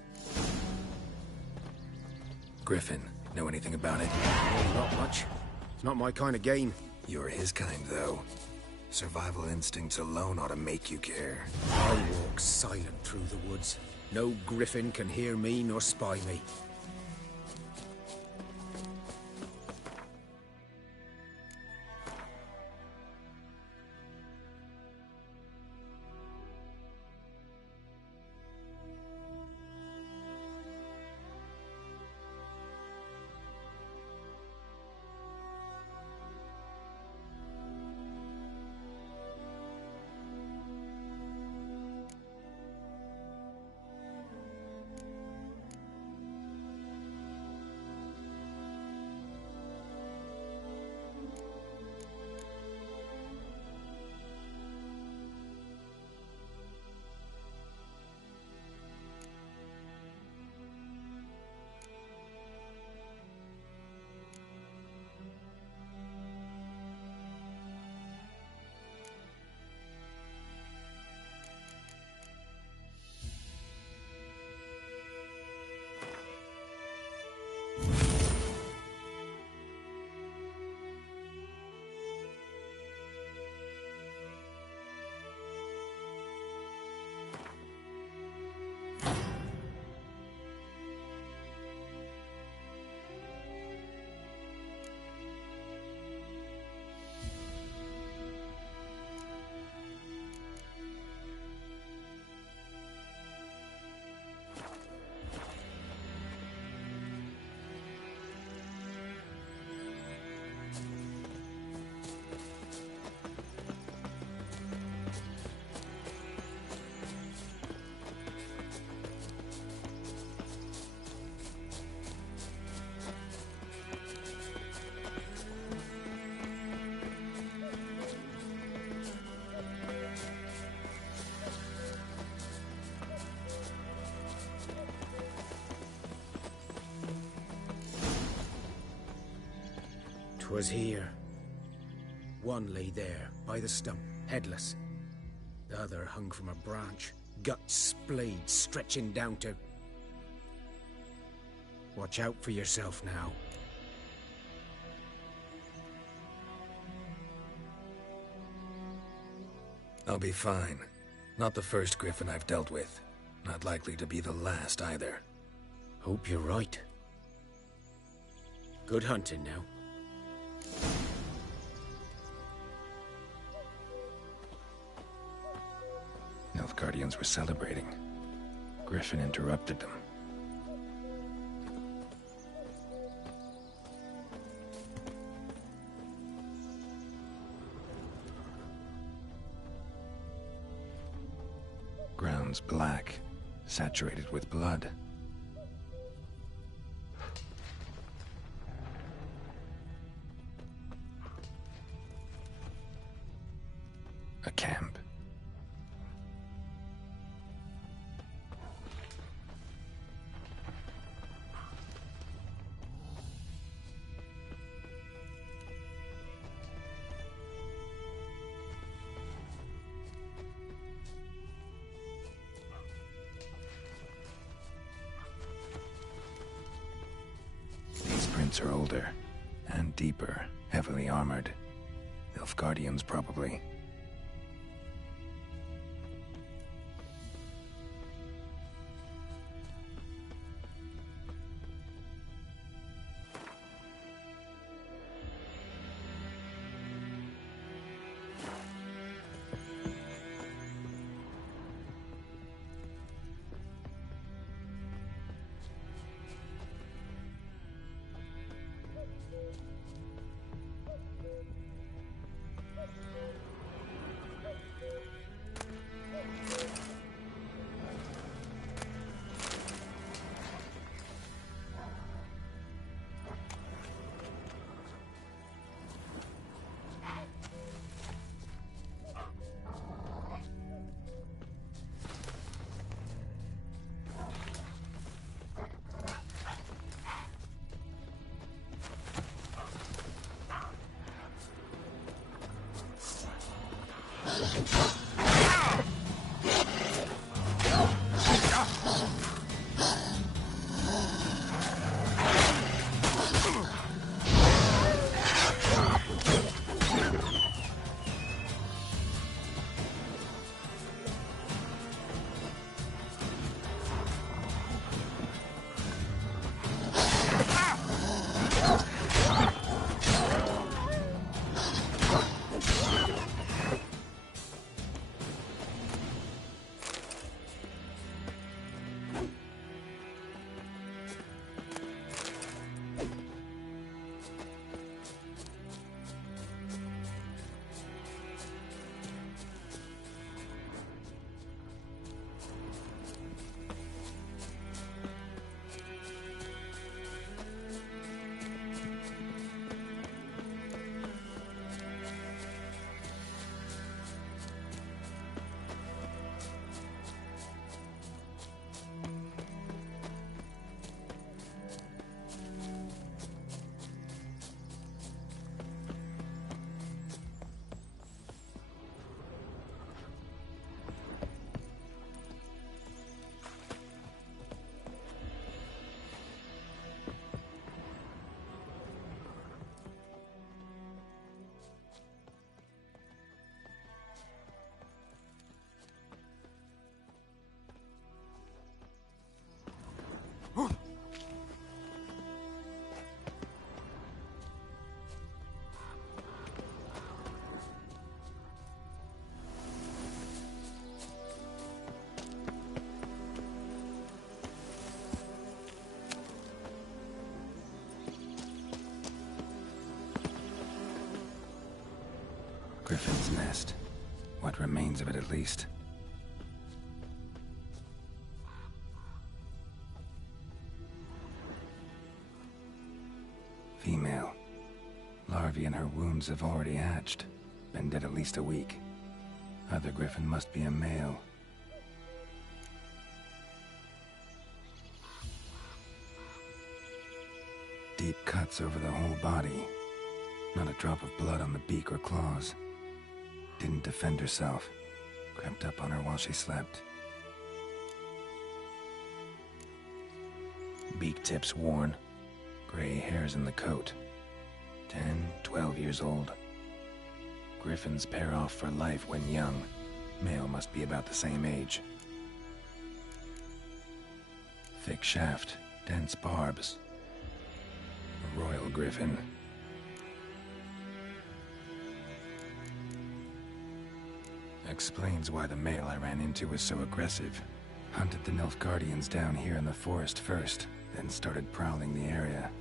Griffin, know anything about it? Oh, not much. It's not my kind of game. You're his kind, though. Survival instincts alone ought to make you care. I walk silent through the woods. No griffin can hear me nor spy me. Was here. One lay there, by the stump, headless. The other hung from a branch, guts splayed, stretching down to... Watch out for yourself now. I'll be fine. Not the first griffin I've dealt with. Not likely to be the last, either. Hope you're right. Good hunting now. Nilfgaardians were celebrating. Griffin interrupted them. Ground's black, saturated with blood. A camp. prints are older. And deeper, heavily armored. Nilfgaardians, probably. Griffin's nest. What remains of it, at least. Female. Larvae in her wounds have already hatched. Been dead at least a week. Other griffin must be a male. Deep cuts over the whole body. Not a drop of blood on the beak or claws. Didn't defend herself. Crept up on her while she slept. Beak tips worn. Gray hairs in the coat. 10, 12 years old. Griffins pair off for life when young. Male must be about the same age. Thick shaft, dense barbs. A royal griffin. Explains why the male I ran into was so aggressive. Hunted the Nilfgaardians down here in the forest first, then started prowling the area.